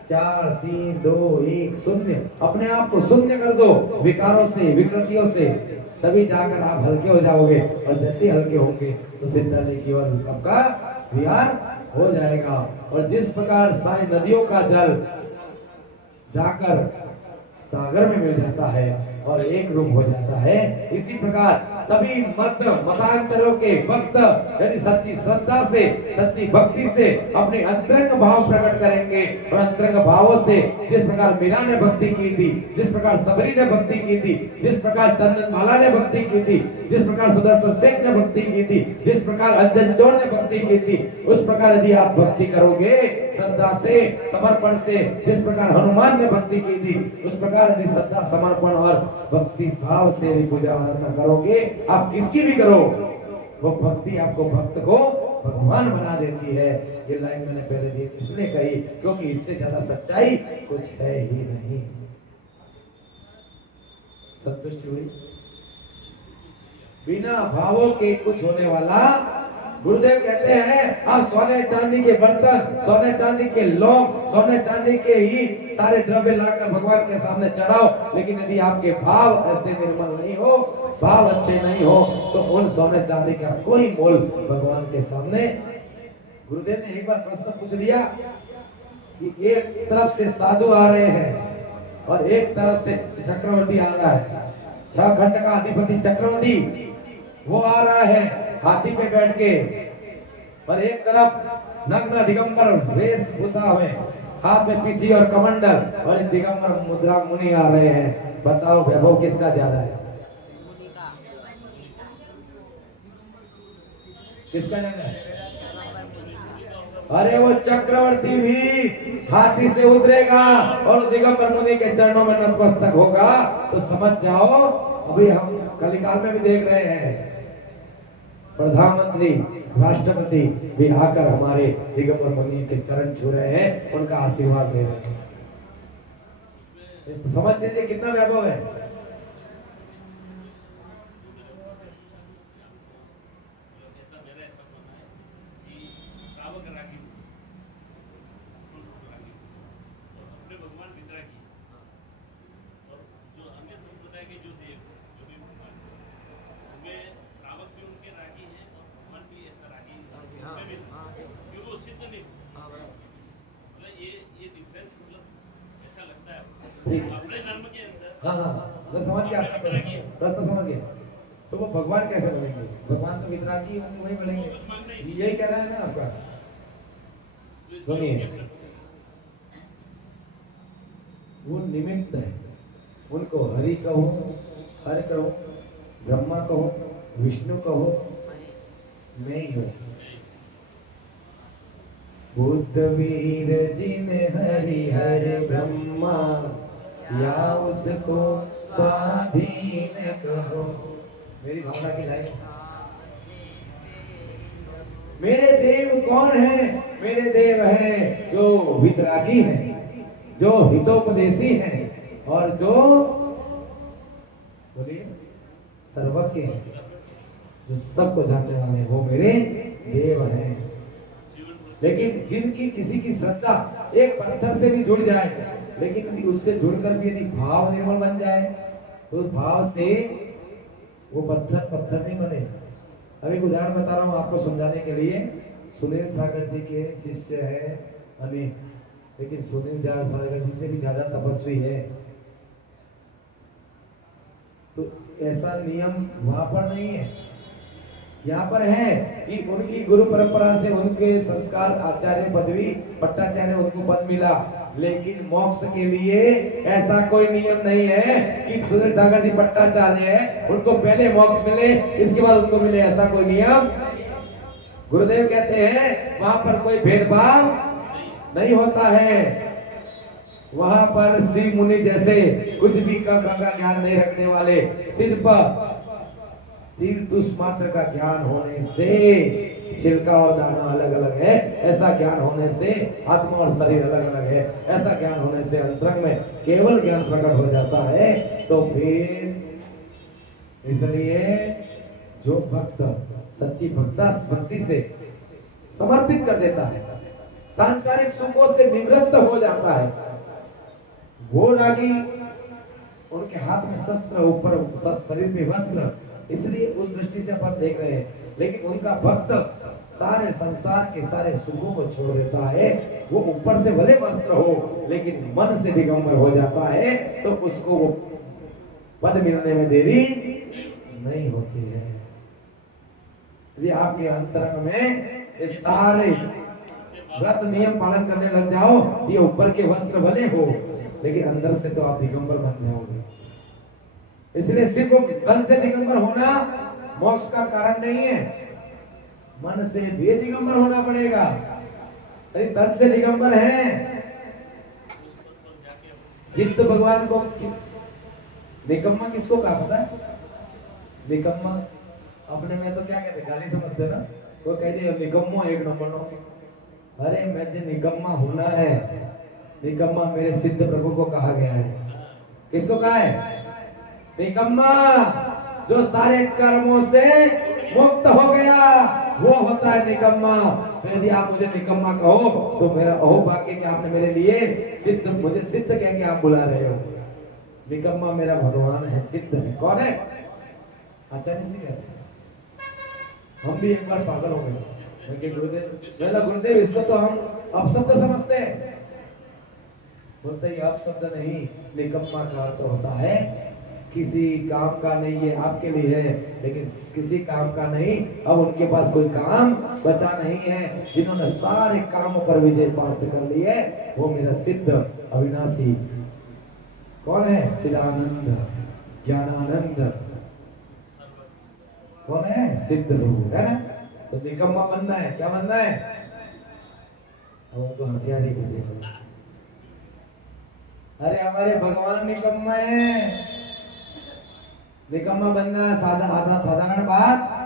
4 3 2 1 शून्य। अपने आप को शून्य कर दो विकारों से, विकृतियों से, तभी जाकर आप हल्के हो जाओगे। और जैसे हल्के होंगे तो सिद्धालय की ओर आपका विहार हो जाएगा। और जिस प्रकार सारी नदियों का जल जाकर सागर में मिल जाता है और एक रूप हो जाता है, इसी प्रकार सभी मत मतांतरों के भक्त यदि सच्ची श्रद्धा से, सच्ची भक्ति से अपने अंतरंग भाव प्रकट करेंगे और अंतरंग भावों से, जिस प्रकार मीरा ने भक्ति की थी, जिस प्रकार सबरी ने भक्ति की थी, जिस प्रकार चंदनमाला ने भक्ति की थी, जिस प्रकार सुदर्शन सेठ ने भक्ति की थी, जिस प्रकार अंजन चोर ने भक्ति की थी, उस प्रकार यदि आप भक्ति करोगे श्रद्धा से, समर्पण से, जिस प्रकार हनुमान ने भक्ति की थी, उस प्रकार यदि श्रद्धा, समर्पण और भक्ति भाव से यदि पूजा आराधना करोगे, आप किसकी भी करो, वो भक्ति आपको, भक्त को भगवान बना देती है। ये लाइन मैंने पहले दी इसलिए कही क्योंकि इससे ज्यादा सच्चाई कुछ है ही नहीं। संतुष्टि हुई? बिना भावों के कुछ होने वाला, गुरुदेव कहते हैं आप सोने चांदी के बर्तन, सोने चांदी के लौंग, सोने चांदी के ही सारे द्रव्य लाकर भगवान के सामने चढ़ाओ, लेकिन यदि आपके भाव ऐसे निर्मल नहीं हो, भाव अच्छे नहीं हो, तो उन सोने चांदी का कोई मोल भगवान के सामने। गुरुदेव ने एक बार प्रश्न पूछ लिया कि एक तरफ से साधु आ रहे हैं और एक तरफ से चक्रवर्ती आ रहा है, 6 खंड का अधिपति चक्रवर्ती वो आ रहा है हाथी पे बैठ के, और एक तरफ नग्न दिगंबर वेशभूषा में, हाथ में पीछी और कमंडल, और दिगंबर मुद्रा मुनि आ रहे हैं। बताओ वैभव किसका ज्यादा है? किसका ज्यादा है? अरे वो चक्रवर्ती भी हाथी से उतरेगा और दिगंबर मुनि के चरणों में नतमस्तक होगा, तो समझ जाओ। अभी हम कलिकाल में भी देख रहे हैं प्रधानमंत्री, राष्ट्रपति भी आकर हमारे दिगंबर मुनि के चरण छू रहे हैं, उनका आशीर्वाद दे रहे हैं। ये तो समझ लीजिए कितना वैभव है। ऐसा मेरा ऐसा मानना है कि श्रावक रागी रागी और अपने भगवान वितरागी और जो अन्य संप्रदाय के जो देव जो भी भगवान हैं, उनमें श्रावक भी उनके रागी हैं और भगवान भी ऐसा रागी है, उनमें भी क्योंकि वो सिद्ध नहीं मतलब ये डिफरेंस मतलब ऐसा लगता है ठीक है। अपने धर्म के अंदर हाँ हाँ मैं समझ गया आपका प्रश्न समझ गया। तो वो भगवान कैसे बनेंगे? भगवान तो वितरागी होंगे वही बनेंगे, यही कह रहा है ना आपका। सुनिए, वो निमित्त है, उनको हरि कहो, हर कहो, ब्रह्मा कहो, विष्णु कहो, मैं ही हूँ। बुद्ध वीर जिन हरि हर ब्रह्मा या उसको स्वाधीन कहो। मेरी भावना की लाइन, मेरे देव कौन है? मेरे देव हैं जो वितरागी हैं, जो हितोपदेशी हैं और जो बोलिए सर्वज्ञ हैं, जो सबको जानने वाले हैं, वो मेरे देव हैं। लेकिन जिनकी किसी की श्रद्धा एक पत्थर से भी जुड़ जाए, लेकिन यदि उससे जुड़कर भी यदि भाव निर्मल बन जाए तो उस भाव से वो पत्थर पत्थर नहीं बने। अभी एक उदाहरण बता रहा हूँ आपको समझाने के लिए। सुनील सागर जी के शिष्य है अनेक, लेकिन सुनील सागर जी से भी ज्यादा तपस्वी है। तो ऐसा नियम वहां पर नहीं है, यहाँ पर है कि उनकी गुरु परंपरा से उनके संस्कार आचार्य पदवी पट्टाचार्य उनको पद मिला, लेकिन मोक्ष के लिए ऐसा कोई नियम नहीं है कि सुनील सागर जी पट्टाचार्य है उनको पहले मोक्ष मिले इसके बाद उनको मिले, ऐसा कोई नियम। गुरुदेव कहते हैं वहां पर कोई भेदभाव नहीं होता है। वहां पर श्री मुनि जैसे कुछ भी का ज्ञान नहीं रखने वाले, सिर्फ तीर्थुष मात्र का ज्ञान होने से, छिलका और दाना अलग अलग है ऐसा ज्ञान होने से, आत्मा और शरीर अलग अलग है ऐसा ज्ञान होने से अंतरंग में केवल ज्ञान प्रकट हो जाता है। तो फिर इसलिए जो भक्त सच्ची भक्ति से समर्पित कर देता है, सांसारिक सुखों से निवृत्त हो जाता है, वो रागी उनके हाथ में शस्त्र, ऊपर शरीर में वस्त्र, इसलिए उस दृष्टि से अपन देख रहे हैं। लेकिन उनका भक्त सारे संसार के सारे सुखों को छोड़ देता है, वो ऊपर से भले वस्त्र हो लेकिन मन से दिगंबर हो जाता है, तो उसको वो पद मिलने में देरी नहीं होती है। यदि आपके अंतरंग में ये सारे व्रत नियम पालन करने लग जाओ, ये ऊपर के वस्त्र भले हो लेकिन अंदर से तो आप दिगंबर बन जाओगे। इसलिए सिर्फ तन से दिगंबर होना मोक्ष का कारण नहीं है, मन से भी दिगंबर होना पड़ेगा। यदि तन से दिगंबर है, सिद्ध भगवान को निकम्मा किसको कहा पता है? निकम्मा अपने में तो क्या कहते, गाली समझते ना, वो कहते निकम्मा एक नंबर नो। अरे मैं जो निकम्मा होना है, निकम्मा मेरे सिद्ध प्रभु को कहा गया है। किसको कहा है? निकम्मा जो सारे कर्मों से मुक्त हो गया, वो होता है निकम्मा। तो यदि आप मुझे निकम्मा कहो तो मेरा अहोभाग्य कि आपने मेरे लिए सिद्ध, मुझे सिद्ध कह के आप बुला रहे हो। निकम्मा मेरा भगवान है, सिद्ध है। कौन है? आचार्य नहीं कहते, हम भी एक बार पागल हो गए। गुरुदेव इसको तो हम अपशब्द समझते हैं। बोलते ही अपशब्द नहीं, निकम्मा का अर्थ होता है किसी काम का नहीं, ये आपके लिए है लेकिन किसी काम का नहीं। अब उनके पास कोई काम बचा नहीं है, जिन्होंने सारे कामों पर विजय प्राप्त कर ली है, वो मेरा सिद्ध अविनाशी कौन है? चिदानंद ज्ञानानंद कौन है? सिद्ध रूप है ना। तो निकम्मा बनना है, क्या बनना है? अब तो होशियारी कीजिए। अरे हमारे भगवान निकम्मा है, निकम्मा बनना साधारण बात